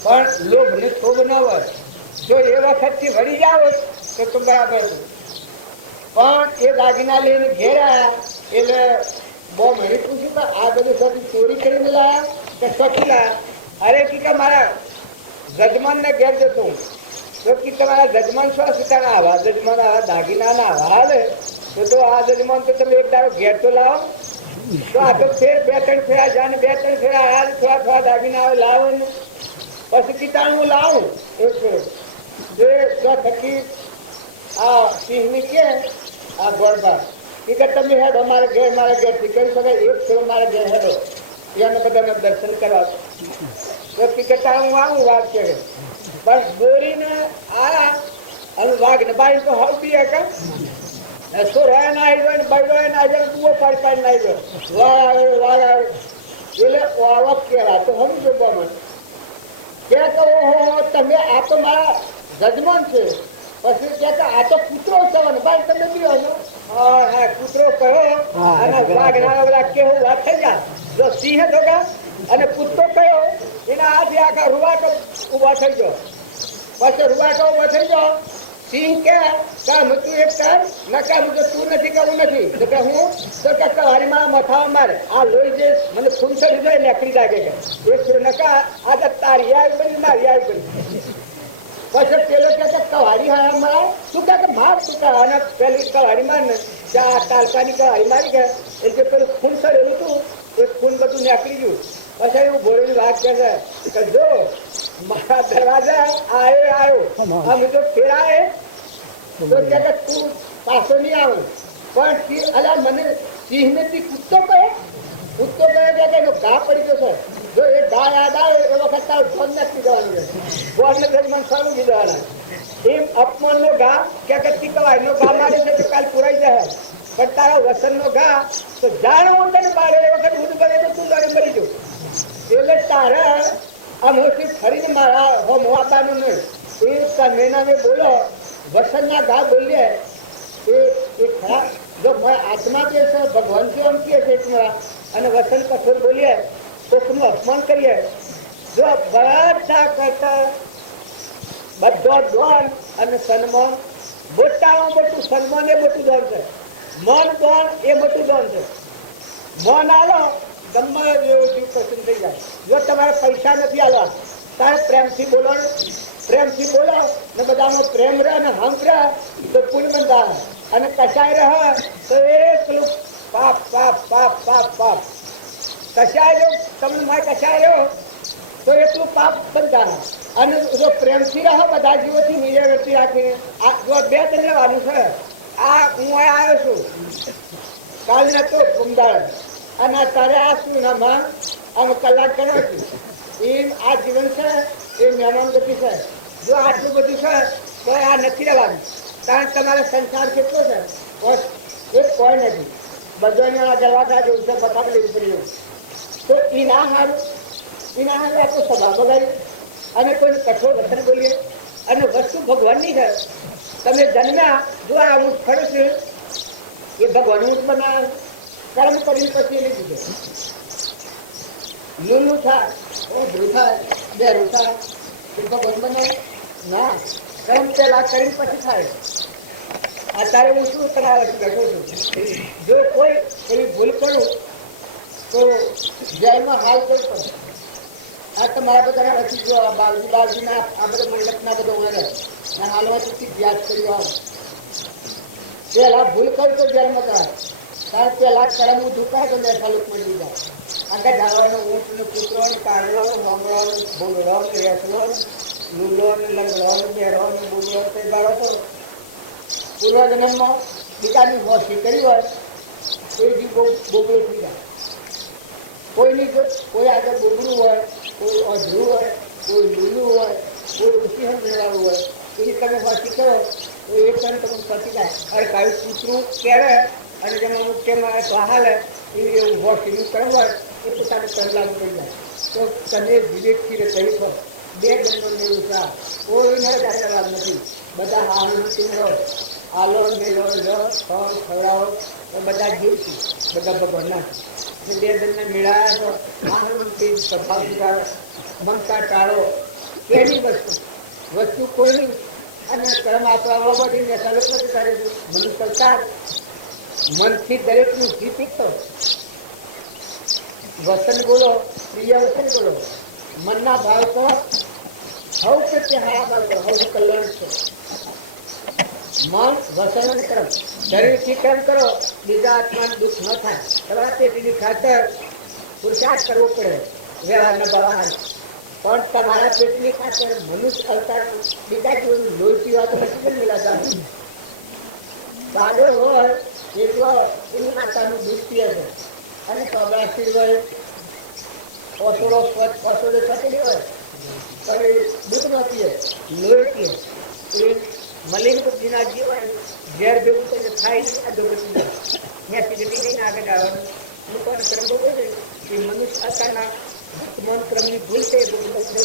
પણ લોભ ને થોભ ન હોય જો એ વખતથી વળી જાવ તો બરાબર હતું. પણ એ દાગીના લઈને ઘેર આવ્યા એટલે બહુ મને પૂછ્યું કે આ બધું સાથે ચોરી કરીને લાયા કે સખી લાયા. અરે કે મારા જજમાનને ઘેર જતો હું તો કે તમારા જજમાન શું સીતાના આવા જજમાન આવા દાગીનાના આવા હાલે તો આ જજમાન તો તમે એક દાડો ઘેર તો લાવો તો આ તો ફેર 2-3 ફેરા જાય 2-3 ફેરા આવ્યા થોડા દાગીના આવે લાવો ને પછી કીટાણું હું લાવું એક થકી આ સિંહની કે આ ગોળબા કે તમે હેડો મારા ઘેરથી કહી શકાય એક છો મારા ઘેર હેડો એને બધાને દર્શન કરવા તો કીટાણું હું આવું વાત કે બસ દોરીને આ અને વાઘને બાઈ તો હવતી કે સો રહ્યા ના આવી જાય ને બાઈ રહ્યો ના આવી જાય કુવો પાડી ના આવી જાય વાઘ આવે એટલે આવક કહેવાય તો સમજો મને કે ઓહો તમે આ તો મારા જજમાન છે. પછી કે આ તો કૂતરો છે ને ભાઈ તમે બી હો હા કૂતરો કહો અને વાઘ ના પેલા કેવું વાત થઈ જાય જો સિંહ ધોગા અને કૂતરો કયો એના હાથ આખા રૂવાટો ઉભા થઈ ગયો. પછી રૂવાટો ઉભા થઈ ગયો સિંહ કે કામ તું એક કર નકા હું તું નથી કરવું નથી તો કે હું તો કે તમારી મારા મથામાં મારે આ લોહી જે મને ખૂન ચડી જાય નીકળી લાગે કે એક નકા આજે તારી આવી બની મારી આવી બની. પછી પેલો કે કવાડી હા મારા શું કે માર શું કે અને પેલી કવાડી માર ને ત્યાં તાલકાની કવાડી મારી ગયા એટલે પેલું ખૂન ચડેલું હતું એ ખૂન બધું નીકળી ગયું. પછી એવું ભોળેલી વાત કહે છે કે જો મારા દરવાજા આવ્યો આમ તો ફેરાય તો કે તું પાછો નહીં આવે પણ અલા મને સિંહ નથી કૂદતો કહે કે એનો ઘા પડી ગયો છે જો એ ઘા યાદ આવે એ વખત તારું ફોન નથી દેવાનું ફોન ને મને સારું દેવાના એમ અપમાન નો ઘા કે કહેવાય નો ઘા મારે છે તો કાલ પુરાઈ જાય પણ તારા વસન નો ઘા તો જાણ હું તને બાળે એ વખત હું કરે તો તું લડી મરી જવું એટલે તારા આ મોટી ફરીને મારા હો મોવાબાનું નહીં એ તમે નામે બોલો વસનના ઘા બોલીએ એ ખરા જો આત્મા જે છે ભગવાન થી એમ કહે છે તમારા અને વસન કઠોર બોલીએ તો તમે અપમાન કરીએ જો બધા કરતા બધો દોન અને સન્માન મોટામાં મોટું સન્માન એ મોટું દોન છે મન દોન એ મોટું દોન છે મન આલો ગમે એવો જીવ પસંદ થઈ જાય જો તમારે પૈસા નથી આલવા તારે પ્રેમથી બોલો ને બધાનો પ્રેમ રહે ને હમ રહે તો પુણ્ય બંધાય અને કસાય રહે તો એકલું પાપ પાપ પાપ પાપ પાપ કસાય રહ્યો તમને મારે કસાય રહ્યો તો એટલું પાપ બંધાય અને જો પ્રેમથી રહો બધા જીવોથી મિલે વ્યક્તિ રાખીને આ જો બે જ લેવાનું છે આ હું આવ્યો છું કાલ નતો અમદાવાદ અને તારે આ શું નામાં આમ કલાક કર્યો છું એમ આ જીવન છે એ મહેમાન ગતિ છે જો આટલું બધું છે તો આ નથી રહેવાનું કારણ તમારે સંસાર કેટલો છે એ કોઈ નથી બધાને આ દરવાજા જેવું છે બતાવી લેવું પડી તો એ ના હારું આખો સ્વભાવ બગાડ્યો અને કોઈને કઠોર વચન બોલીએ અને વસ્તુ ભગવાનની છે તમે જન્મ્યા જો આ ઊંટ ખડે છે એ ભગવાન ઊંટ બનાવે કર્મ કરીને પછી લીધું છે લૂલું થાય ધ્રુવ થાય બે રૂ થાય એ ભગવાન બનાવે ના કર્મ પેલા કરીને પછી થાય અત્યારે હું શું કરાવે છું બેઠો છું જો કોઈ એવી ભૂલ કરું તો જેલમાં હાલ કોઈ પડે આ તમારા બધા નથી જો બાલજીના આ બધો મંડપના બધો મળે ને હાલવાથી વ્યાજ કર્યો આવે પેલા ભૂલ કરું તો જેલમાં કરાય કારણ પેલા કરમ હું ઝુકાય તો મેં ફલુક મળી જાય આગળ ધાવાનો ઊંટ ને કૂતરો ને કાઢલો હોમળો ને બોલડો ને રેસલો ને લૂલો ને લંગડો ને બેરો ને બોલડો તે ગાળો તો પૂર્વજન્મમાં બીજાની હોશી કરી હોય એ બી બોગળો થઈ જાય કોઈની જો કોઈ આગળ બોગળું હોય કોઈ અધરું હોય કોઈ લૂલું હોય કોઈ ઊંચી મેળાવું હોય એની તમે હોશી કરો તો એ પણ તમે પતી જાય અરે કાંઈ કૂતરું ક્યારે અને જેમાં અમુક તેમાં હાલે એવું હોશીનું કર્મ હોય એ પોતાને કરલાનું કરી જાય તો તને વિવેકથી કહ્યું છો બે દંડો મેળવું છે કોઈને જાણવા નથી બધા હાલથી રહો આલો મેળો લો ખવડાવો તો બધા જીવશું બધા ભગવાનના બે દંડને મેળાયા તો મહાનમંત્રી સ્વભાવ સુધારો મમતા ટાળો કેની વસ્તુ કોઈની અને કર્મ આપણા બાબતની ચાલુ નથી કરે છે મનુષ્ય સરકાર મનથી દરેકનું જીત તો વસન બોલો પ્રિય વસન બોલો મનના ભાવ તો હવ કે હારા બાળકો હવ કલ્યાણ છે મન વસન અને કર્મ શરીરથી કર્મ કરો બીજા આત્માને દુઃખ ન થાય તમારા પેટીની ખાતર પુરુષાર્થ કરવો પડે વ્યવહારના બહાર પણ તમારા પેટની ખાતર મનુષ્ય અવતાર બીજા જીવન લોહી પીવા તો નથી જ મિલાતા બાળો હોય એટલો એની માતાનું દૂધ પીએ છે અને કબરાશી હોય ઓસોડો થતી હોય પણ એ દૂધ ન પીએ લોહી પીએ એ મલિન બુદ્ધિના જીવન ઝેર ભેગું કરીને થાય નહીં આ દુર્ગતિ ત્યાં સીધી લઈને આગળ આવવાનું લોકોને ક્રમ બહુ છે કે મનુષ્ય આકારના મન ક્રમની ભૂલ છે એ ભૂલ પડશે